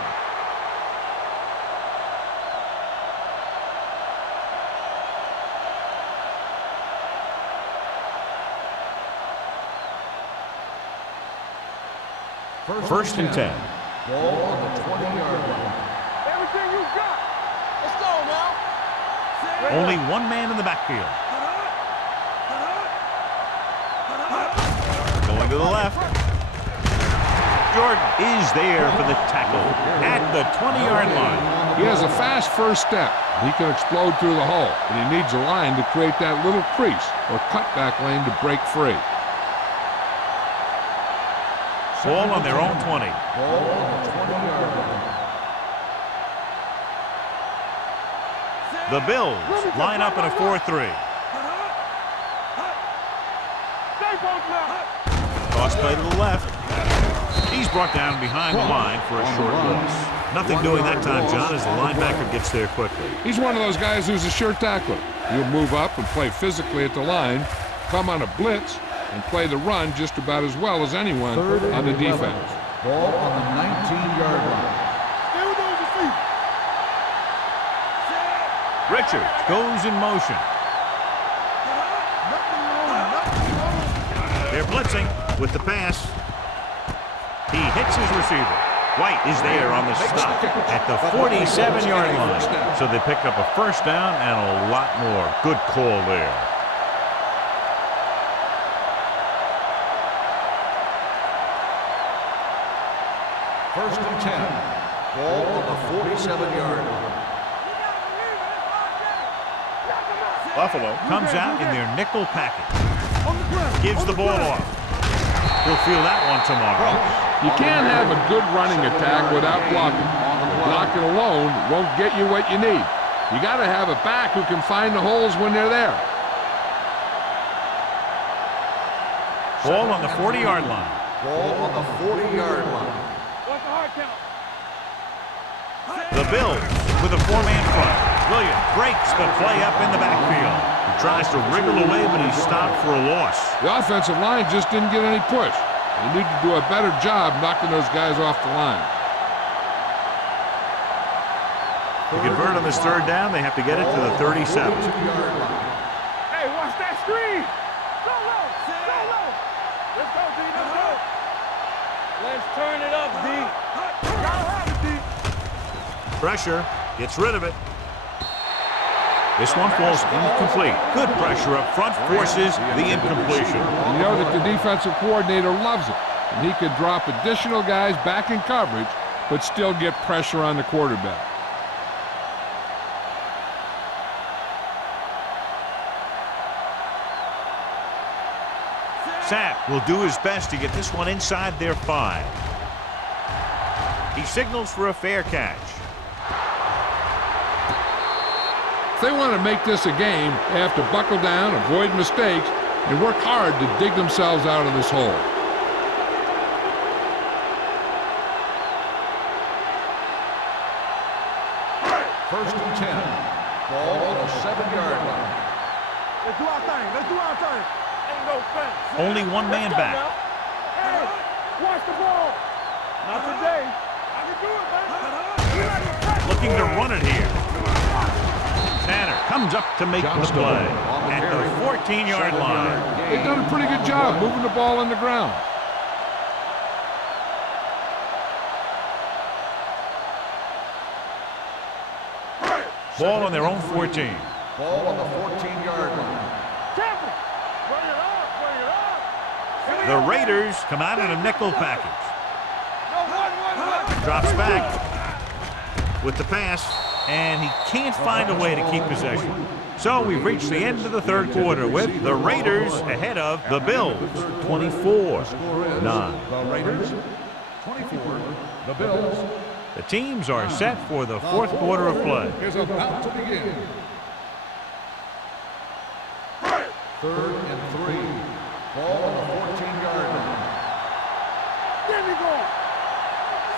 First and 10. Ball on the 20-yard line. Everything you got. Let's go now. Only one man in the backfield. Going to the left. Jordan is there for the tackle at the 20-yard line. He has a fast first step. He can explode through the hole, but he needs a line to create that little crease or cutback lane to break free. Ball on their own 20. Ball on the 20-yard line. The Bills line up in a 4-3. Toss play to the left. He's brought down behind the line for a short loss. Nothing doing that time, John, as the linebacker gets there quickly. He's one of those guys who's a sure tackler. He'll move up and play physically at the line, come on a blitz, and play the run just about as well as anyone on the defense. Ball on the 19-yard line. Richards goes in motion. They're blitzing with the pass. He hits his receiver. White is there on the stop at the 47-yard line. So they pick up a first down and a lot more. Good call there. First and 10. Ball on the 47-yard line. Buffalo comes out in their nickel package. Gives the ball off. He'll field that one tomorrow. You can't have a good running attack without blocking. Blocking alone won't get you what you need. You got to have a back who can find the holes when they're there. Ball on the 40-yard line. Ball on the 40-yard line. What's the hard count? The Bills with a four-man front. Williams breaks the play up in the backfield. He tries to wriggle away, but he's stopped for a loss. The offensive line just didn't get any push. They need to do a better job knocking those guys off the line. To convert on this third down, they have to get it to the 37. Hey, watch that screen. Go low. Go low. Let's go, D. Let's go. Let's turn it up, D. Y'all have it, D. Pressure. Gets rid of it. This one falls incomplete. Good pressure up front forces the incompletion. You know that the defensive coordinator loves it. And he could drop additional guys back in coverage, but still get pressure on the quarterback. Sapp will do his best to get this one inside their 5. He signals for a fair catch. If they want to make this a game, they have to buckle down, avoid mistakes, and work hard to dig themselves out of this hole. First and 10. Ball on the 7-yard line. Let's do our thing. Let's do our thing. Ain't no fence. Only one man back. Hey, watch the ball. Not today. I can do it, man. Looking to run it here. Tanner comes up to make the play at the 14-yard line. They've done a pretty good job moving the ball on the ground. Ball on their own 14. Ball on the 14-yard line. Careful. Bring it up. Bring it up. The Raiders come out in a nickel package. No, one. Drops back with the pass, and he can't find a way to keep possession. So we've reached the end of the third quarter with the Raiders ahead of the Bills, 24-9. The Raiders, 24. The Bills. The teams are set for the fourth quarter of play. Is about to begin. Third and 3. Ball on the 14-yard line. There we go.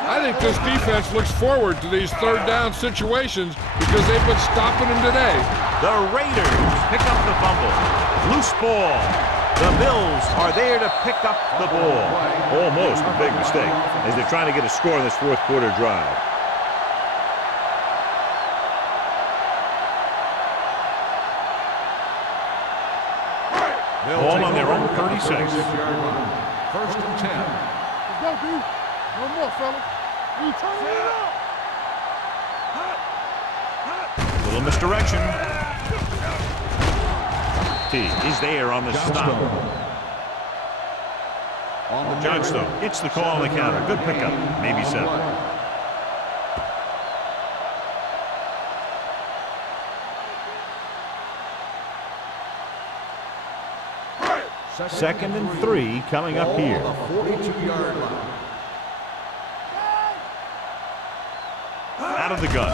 I think this defense looks forward to these third down situations because they've been stopping them today. The Raiders pick up the fumble. Loose ball. The Bills are there to pick up the ball. Almost a big mistake as they're trying to get a score in this fourth quarter drive. Ball on their own 36. First and 10. Let's go, D. No more, fella. You turn it up. Little misdirection. T is there on the stop. Johnstone gets the call on the counter. Good pickup. Maybe 7. Second and 3 coming up here. 42-yard line. Out of the gun.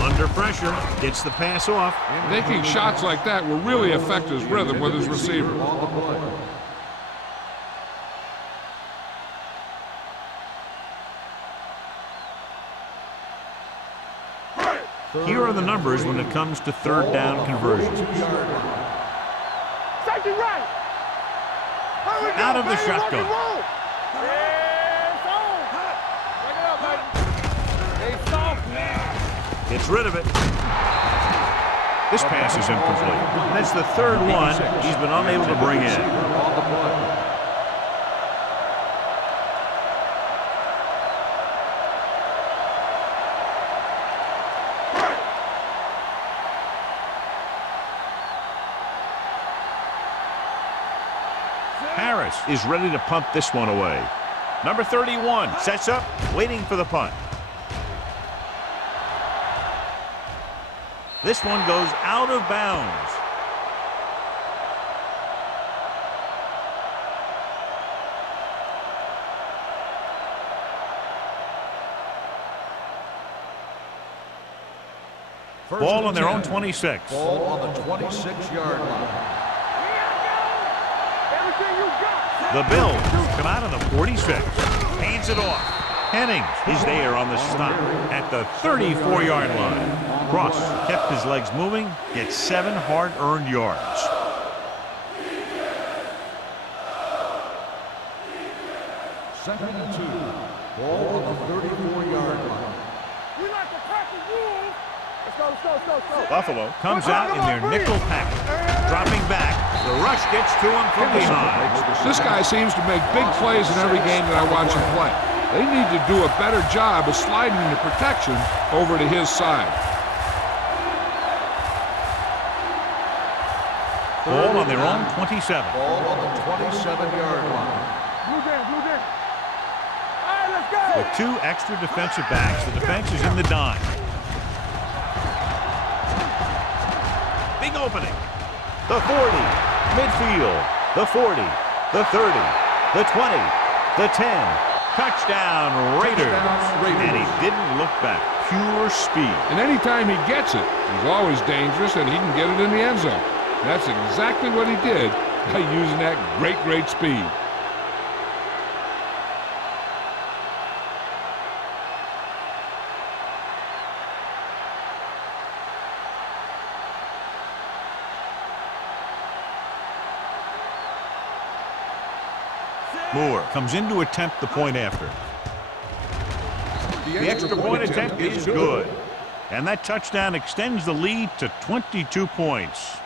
Under pressure. Gets the pass off. Making shots like that will really affect his rhythm with his receiver. On the play. Here are the numbers when it comes to third down conversions. Safety right. Out of the shotgun. Gets rid of it. This pass is incomplete. That's the third one he's been unable to bring in. Harris is ready to punt this one away. Number 31 sets up, waiting for the punt. This one goes out of bounds. Ball on their own 26. Ball on the 26-yard line. The Bills come out on the 46. Hands it off. Hennings is there on the stop at the 34-yard line. Cross kept his legs moving, gets 7 hard-earned yards. Second and 2. Ball on the 34-yard line. We like to practice rules. Let's go. Buffalo comes out in their nickel package. Dropping back, the rush gets to him from behind. This guy seems to make big plays in every game that I watch him play. They need to do a better job of sliding the protection over to his side. Ball on their own 27. Ball on the 27-yard line. Blue down. All right, let's go. With 2 extra defensive backs, the defense is in the dime. Big opening. The 40, midfield, the 40, the 30, the 20, the 10. Touchdown, Raiders. And he didn't look back. Pure speed. And anytime he gets it, he's always dangerous and he can get it in the end zone. That's exactly what he did by using that great speed. Moore comes in to attempt the point after. The extra point attempt is good. And that touchdown extends the lead to 22 points.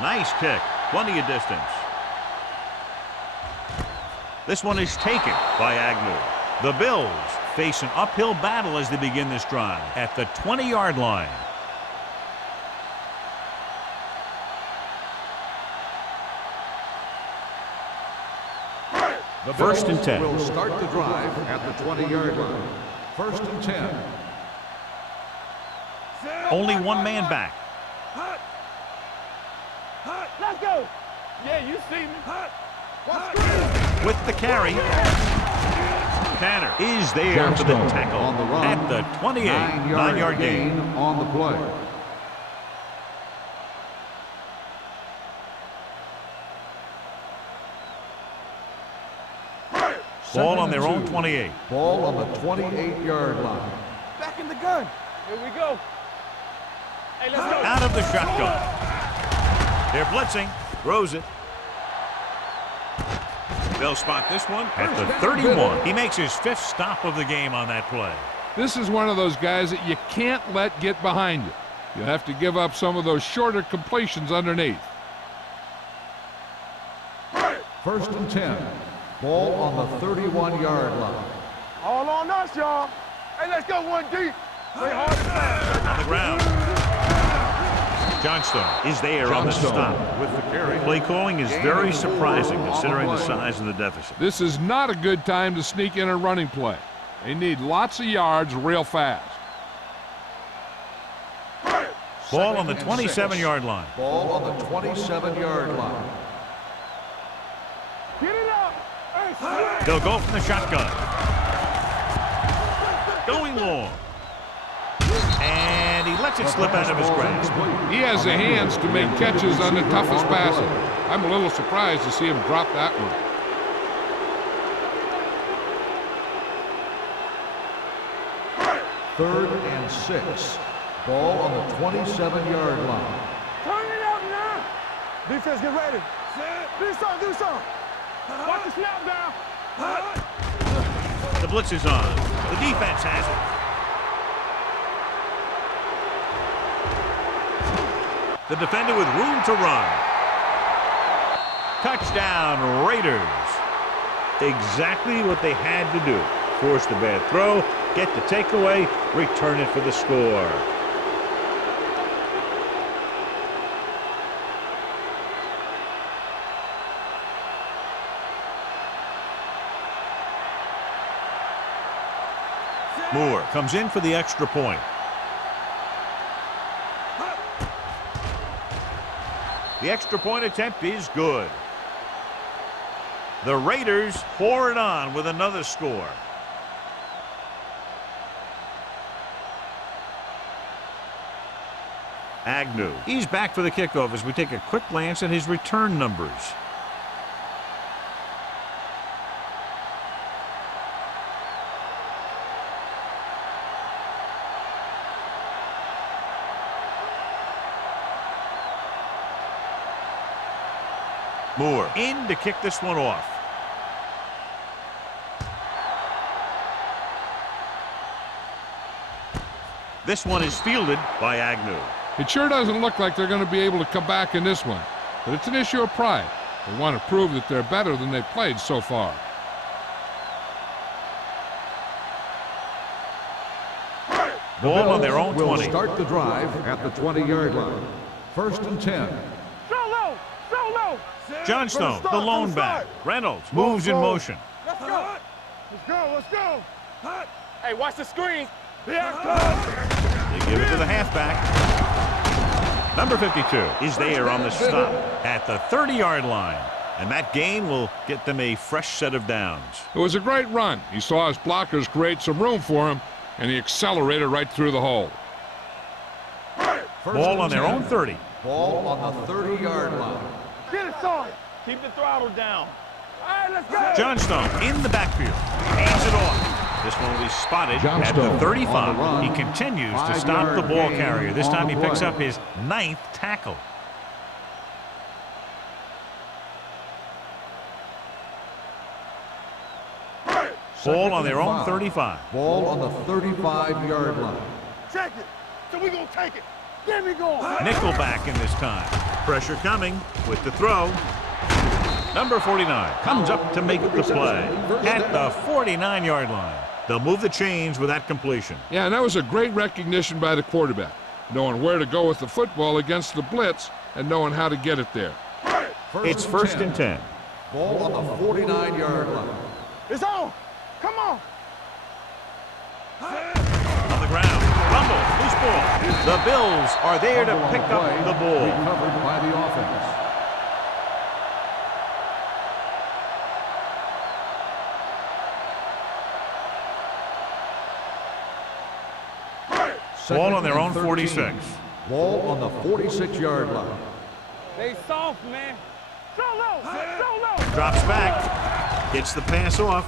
Nice kick. Plenty of distance. This one is taken by Agnew. The Bills face an uphill battle as they begin this drive at the 20-yard line. The First and Bills 10. will start the drive at the 20-yard line. First and 10. Only one man back. Let's go. Yeah, you see me. With the carry. Tanner is there for the tackle on the run. at the 28. 9-yard gain. on the play. Ball on their own 28. Ball on the 28-yard line. Back in the gun. Here we go. Hey, let's go. Out of the shotgun. They're blitzing. Throws it. They'll spot this one at the 31. He makes his 5th stop of the game on that play. This is one of those guys that you can't let get behind you. You have to give up some of those shorter completions underneath. First and 10. Ball on the 31-yard line. All on us, y'all. Hey, let's go one deep. Play hard and fast. On the ground. Johnstone is there on the stop with the carry. Play calling is very surprising considering the size of the deficit. This is not a good time to sneak in a running play. They need lots of yards real fast. Ball on the 27-yard line. Ball on the 27-yard line. Get it up. Hey, They'll go from the shotgun. Going long. And he lets it slip out of his grasp. He has the hands to make catches on the toughest passes. I'm a little surprised to see him drop that one. Third and 6. Ball on the 27-yard line. turn it up now. Defense, get ready. Do something. Watch the snap down. The blitz is on. The defense has it. The defender with room to run. Touchdown, Raiders. Exactly what they had to do. Force the bad throw, get the takeaway, return it for the score. Moore comes in for the extra point. The extra point attempt is good. The Raiders pour it on with another score. Agnew. He's back for the kickoff as we take a quick glance at his return numbers. Moore in to kick this one off. This one is fielded by Agnew. It sure doesn't look like they're going to be able to come back in this one, but it's an issue of pride. They want to prove that they're better than they've played so far. Ball on their own 20. Will start the drive at the 20-yard line. 1st and 10. Solo! Solo! Johnstone, the lone back. Reynolds moves in motion. Let's go! Let's go! Let's go! Hey, watch the screen! Yeah, They give it to the halfback. Number 52 is there on the stop at the 30-yard line. And that gain will get them a fresh set of downs. It was a great run. He saw his blockers create some room for him, and he accelerated right through the hole. Ball on their own 30. Ball on the 30-yard line. Get it, son! Keep the throttle down. All right, let's go! Johnstone in the backfield. Hands it off. This one will be spotted at the 35. He continues to stop the ball carrier. This time he picks up his 9th tackle. Ball on their own 35. Ball on the 35-yard line. Check it. So we gonna take it. Get me going. Nickelback in this time. Pressure coming with the throw. Number 49 comes up to make the play at the 49-yard line. They'll move the chains with that completion. Yeah, and that was a great recognition by the quarterback, knowing where to go with the football against the blitz and knowing how to get it there. It's 1st and 10. Ball on the 49-yard line. It's on. Come on. On the ground. Rumble. Loose ball. The Bills are there to pick up the ball. Recovered by the offense. Ball on their own 46. Ball on the 46-yard line. They soft, man. Solo! Solo! Drops back. Gets the pass off.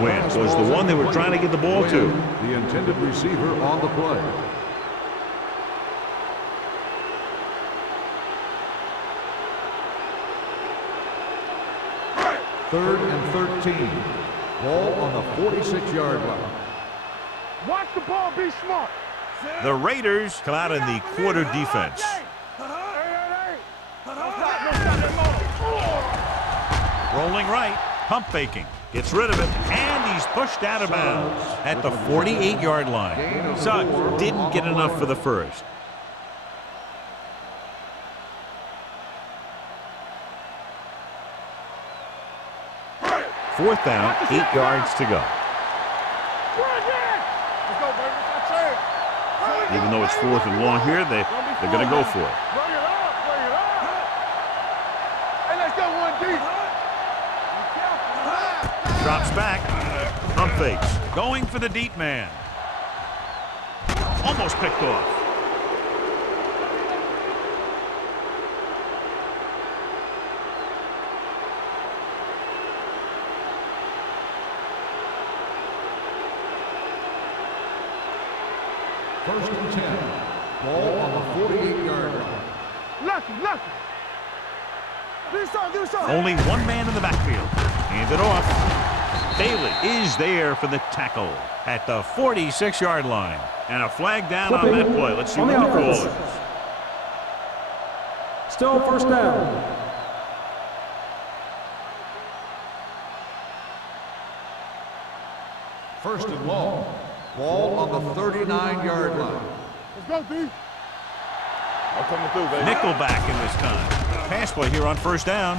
Win was the one they were trying to get the ball to. The intended receiver on the play. Third and 13. Ball on the 46-yard line. Watch the ball, be smart. The Raiders come out in the quarter defense. Rolling right, pump faking, gets rid of it, and he's pushed out of bounds at the 48-yard line. Suggs didn't get enough for the first. Fourth down, 8 yards to go. Even though it's 4th and long here, they're going to go for it. Bring it up, bring it up. Hey, let's go one deep. Drops back, pump fakes, going for the deep man. Almost picked off. First and 10. Ball on the 48-yard line. Lucky. Do something. Only one man in the backfield. Hand it off. Bailey is there for the tackle at the 46-yard line. And a flag down on that play. Let's see what the call is. Still first down. First and long. Ball on the 39-yard line. Let's go, D. I'm coming through, baby. Nickelback in this time. Pass play here on first down.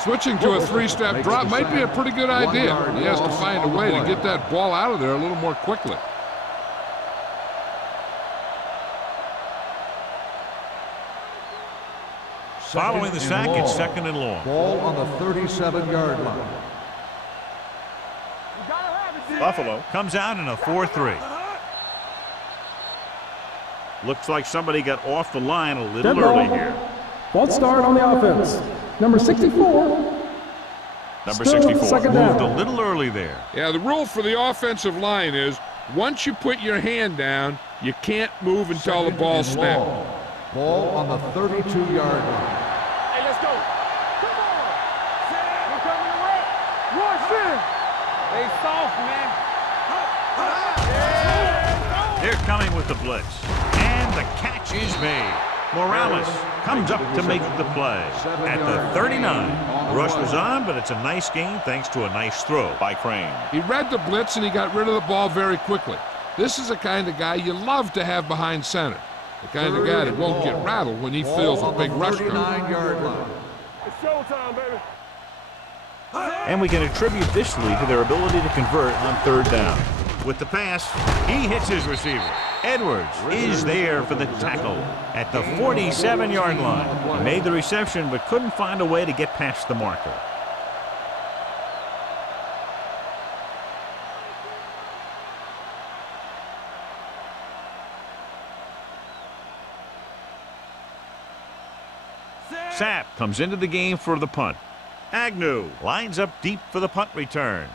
Switching to a three-step drop might be a pretty good idea. He has to find a way to get that ball out of there a little more quickly. Following the sack, it's second and long. Ball on the 37-yard line. Buffalo comes out in a 4-3. Looks like somebody got off the line a little early here. False start on the offense. Number 64. Number Still 64 second moved down. a little early there. Yeah, the rule for the offensive line is once you put your hand down, you can't move until the ball snaps. Ball on the 32-yard line. Hey, let's go. Come on. We're coming away. Rush in. They soft, man. They're coming with the blitz. And the catch is made. Morales comes up to make the play at the 39. The rush was on, but it's a nice gain thanks to a nice throw by Crane. He read the blitz and he got rid of the ball very quickly. This is the kind of guy you love to have behind center. The kind of guy that won't get rattled when he feels a big rush coming. 39-yard line. It's showtime, baby. And we can attribute this lead to their ability to convert on third down. With the pass, he hits his receiver. Edwards is there for the tackle at the 47-yard line. He made the reception but couldn't find a way to get past the marker. Sapp comes into the game for the punt. Agnew lines up deep for the punt return.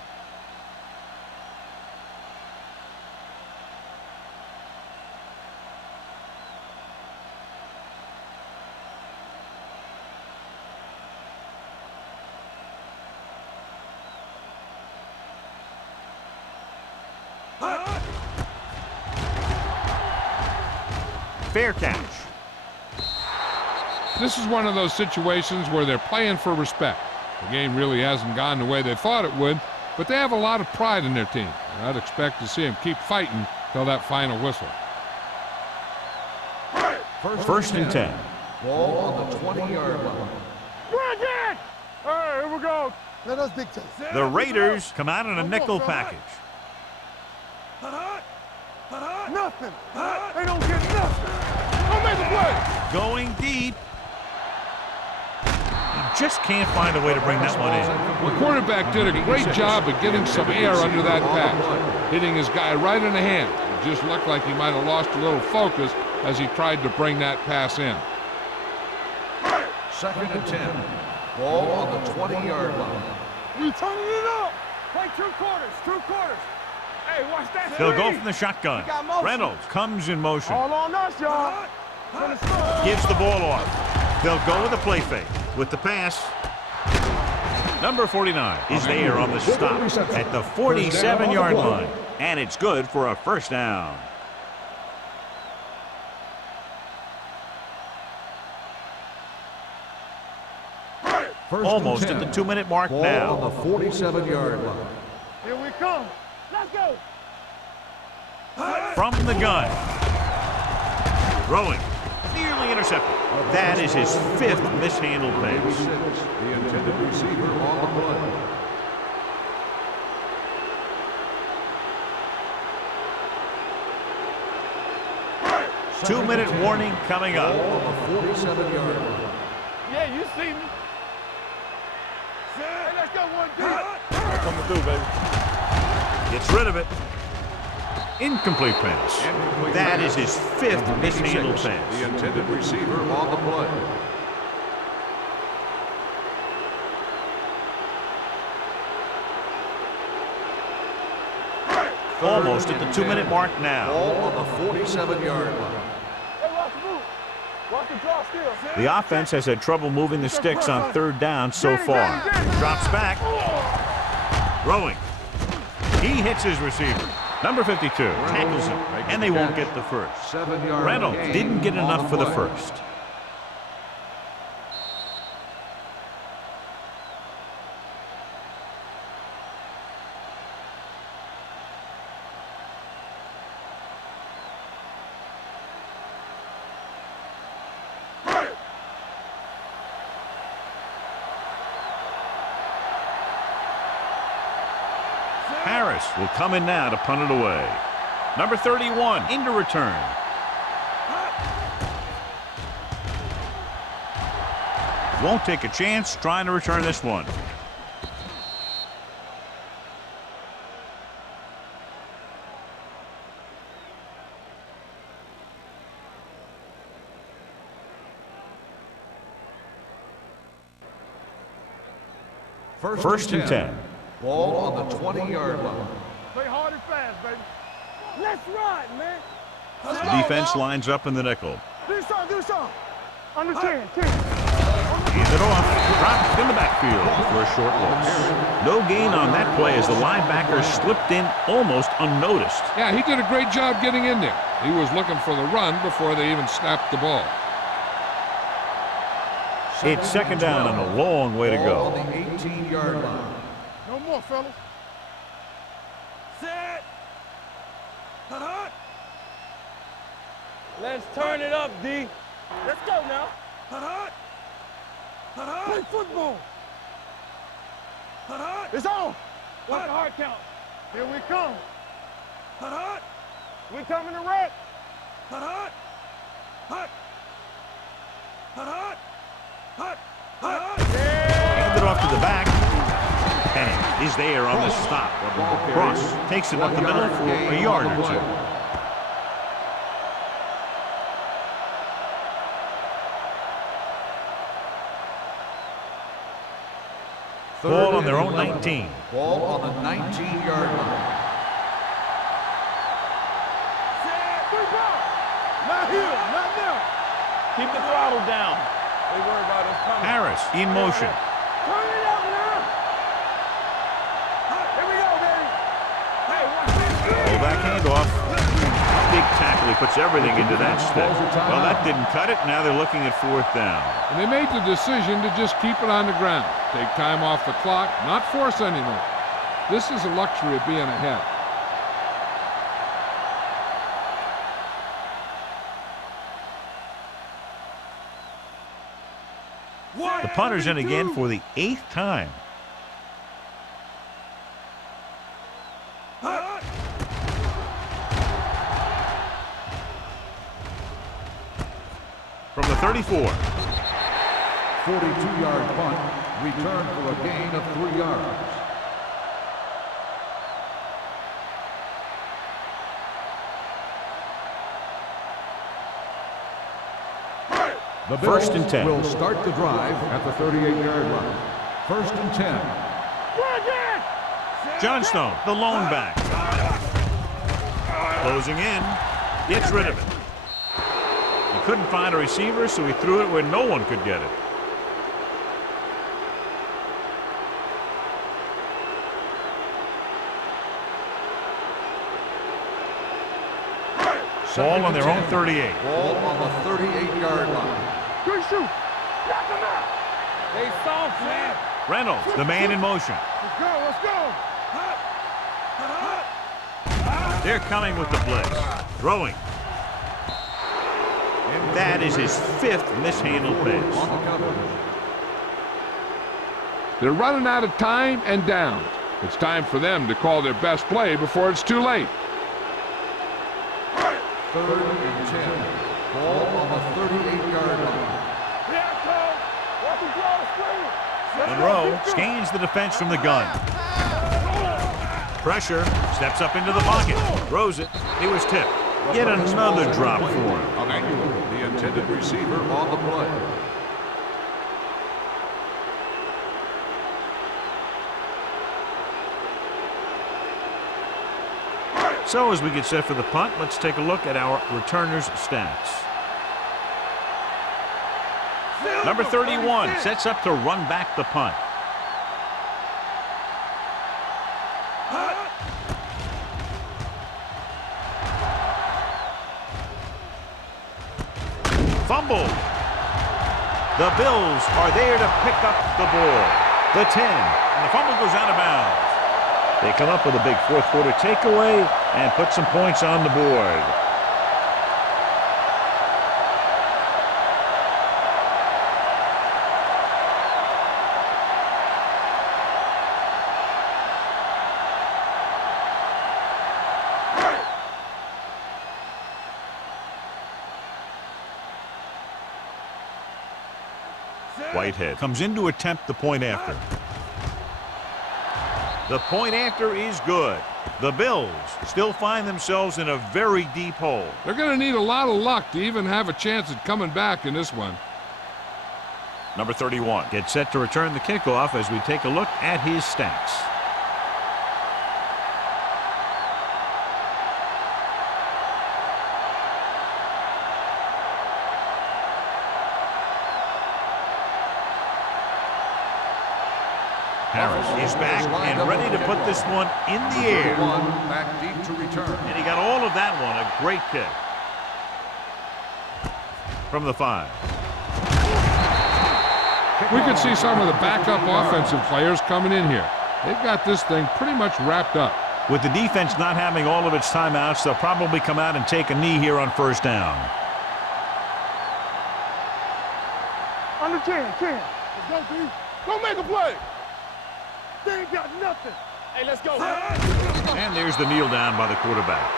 Fair catch. This is one of those situations where they're playing for respect. The game really hasn't gone the way they thought it would, but they have a lot of pride in their team. And I'd expect to see them keep fighting till that final whistle. First and 10. Ball on the 20-yard line. Run again. All right, here we go. Let us dictate. The Raiders come out in a nickel package. Nothing. They don't get nothing. Don't make a play. Going deep. He just can't find a way to bring that one in. The quarterback did a great job of getting some air under that pass, hitting his guy right in the hand. It just looked like he might have lost a little focus as he tried to bring that pass in. Second and 10. Ball on the 20-yard line. We turning it up. Play two quarters. Hey, watch that. They'll go from the shotgun. Reynolds comes in motion. All on us, y'all. Gives the ball off. They'll go with a play fake. With the pass, number 49 is there on the stop at the 47-yard line. And it's good for a first down. Almost at the 2-minute mark Ball now. on the 47-yard line. Here we come. Let's go. From the gun. Throwing. Nearly intercepted. That is his 5th mishandled pass. The intended receiver on the play. 2-minute warning coming up. Ball on the 47-yard line. Yeah, you see me. Hey, let's go one deep. Coming through, baby. Gets rid of it. Incomplete pass. That is his 5th mishandled The pass. intended receiver on the play. Almost at the 2-minute mark now. Ball on the 47-yard line. Hey, watch the move. Watch the draw still. The offense has had trouble moving the sticks on third down so far. Drops back. Throwing. He hits his receiver. Number 52 tackles him, and they won't get the first. 7-yard Reynolds gain didn't get on enough for the play. first. Harris will come in now to punt it away. Number 31 into return. Won't take a chance trying to return this one. First and 10. Ball on the 20-yard line. Play hard and fast, baby. Let's ride, man. The defense lines up in the nickel. Do something. Under 10. Hands it off. Dropped in the backfield for a short loss. No gain on that play as the linebacker slipped in almost unnoticed. Yeah, he did a great job getting in there. He was looking for the run before they even snapped the ball. It's second down and a long way to Ball on go. the 18-yard line. No more, fellas. Set. Hut. Let's turn it up, D. Let's go now. Hut. Play football. Hut. It's on. What's the hard count? Here we come. Hut. We coming to wreck. Hut. Hut. Hut. Hut. Hut. Handed off to the back. Penny is there on the stop. Cross takes it up the middle for a yard or two. Ball on their own 19. Ball on the 19-yard line. Not here. Not now. Keep the throttle down. They worry about us coming. Harris in motion. Turn it up now. Here we go, baby. Hey, watch this. Pull back handoff. Big tackle. He puts everything into that stick. Well, that didn't cut it. Now they're looking at fourth down. And they made the decision to just keep it on the ground. Take time off the clock, not force anything. This is a luxury of being ahead. The punter's in again for the 8th time. From the 34. 42-yard punt. Return for a gain of 3 yards. The Bills First and 10. will start the drive at the 38-yard line. First and 10. Johnstone, the lone back. Closing in. Gets rid of it. He couldn't find a receiver, so he threw it where no one could get it. Ball on their own 38. Ball on the 38-yard line. Good shoot. Knock him out. They soft, man. Reynolds, the man in motion. Let's go. Let's go. They're coming with the blitz. Throwing. That is his 5th mishandled pass. On the coverage. They're running out of time and downs. It's time for them to call their best play before it's too late. 3rd and 10. Ball on the 38-yard line. Monroe scans the defense from the gun. Pressure, steps up into the pocket, throws it. It was tipped. Yet another drop for him. Manuel, the intended receiver on the play. So as we get set for the punt, let's take a look at our returners' stats. Number 31 sets up to run back the punt. Fumble. The Bills are there to pick up the ball. The 10, and the fumble goes out of bounds. They come up with a big fourth quarter takeaway and put some points on the board. Whitehead comes in to attempt the point after. The point after is good. The Bills still find themselves in a very deep hole. They're going to need a lot of luck to even have a chance at coming back in this one. Number 31 gets set to return the kickoff as we take a look at his stats. Harris is back and ready to put this one in the air. Back deep to return. And he got all of that one. A great kick. From the 5. We could see some of the backup offensive players coming in here. They've got this thing pretty much wrapped up. With the defense not having all of its timeouts, they'll probably come out and take a knee here on first down. Under 10. Let's go, D. Go make a play. They ain't got nothing. Hey, let's go. And there's the kneel down by the quarterback.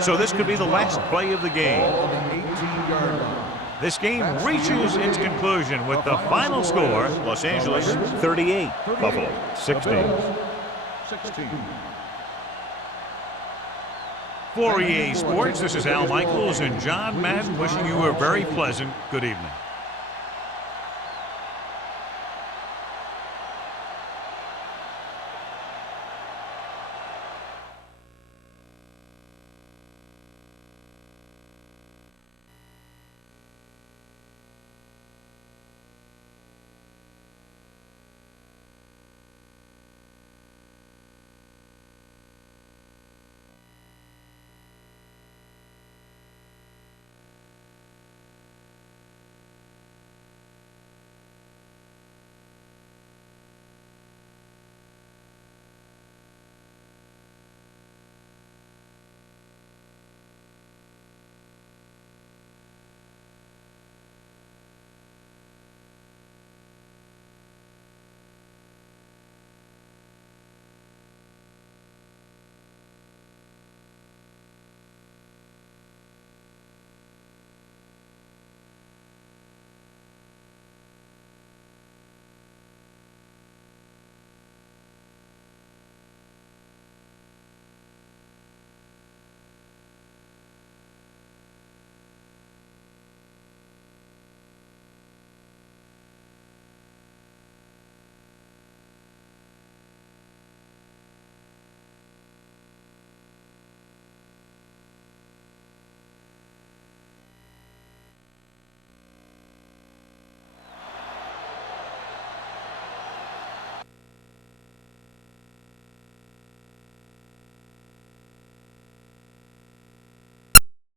So this could be the last play of the game. This game reaches its conclusion with the final score, Los Angeles 38, Buffalo 16. For EA Sports, this is Al Michaels and John Madden wishing you a very pleasant good evening.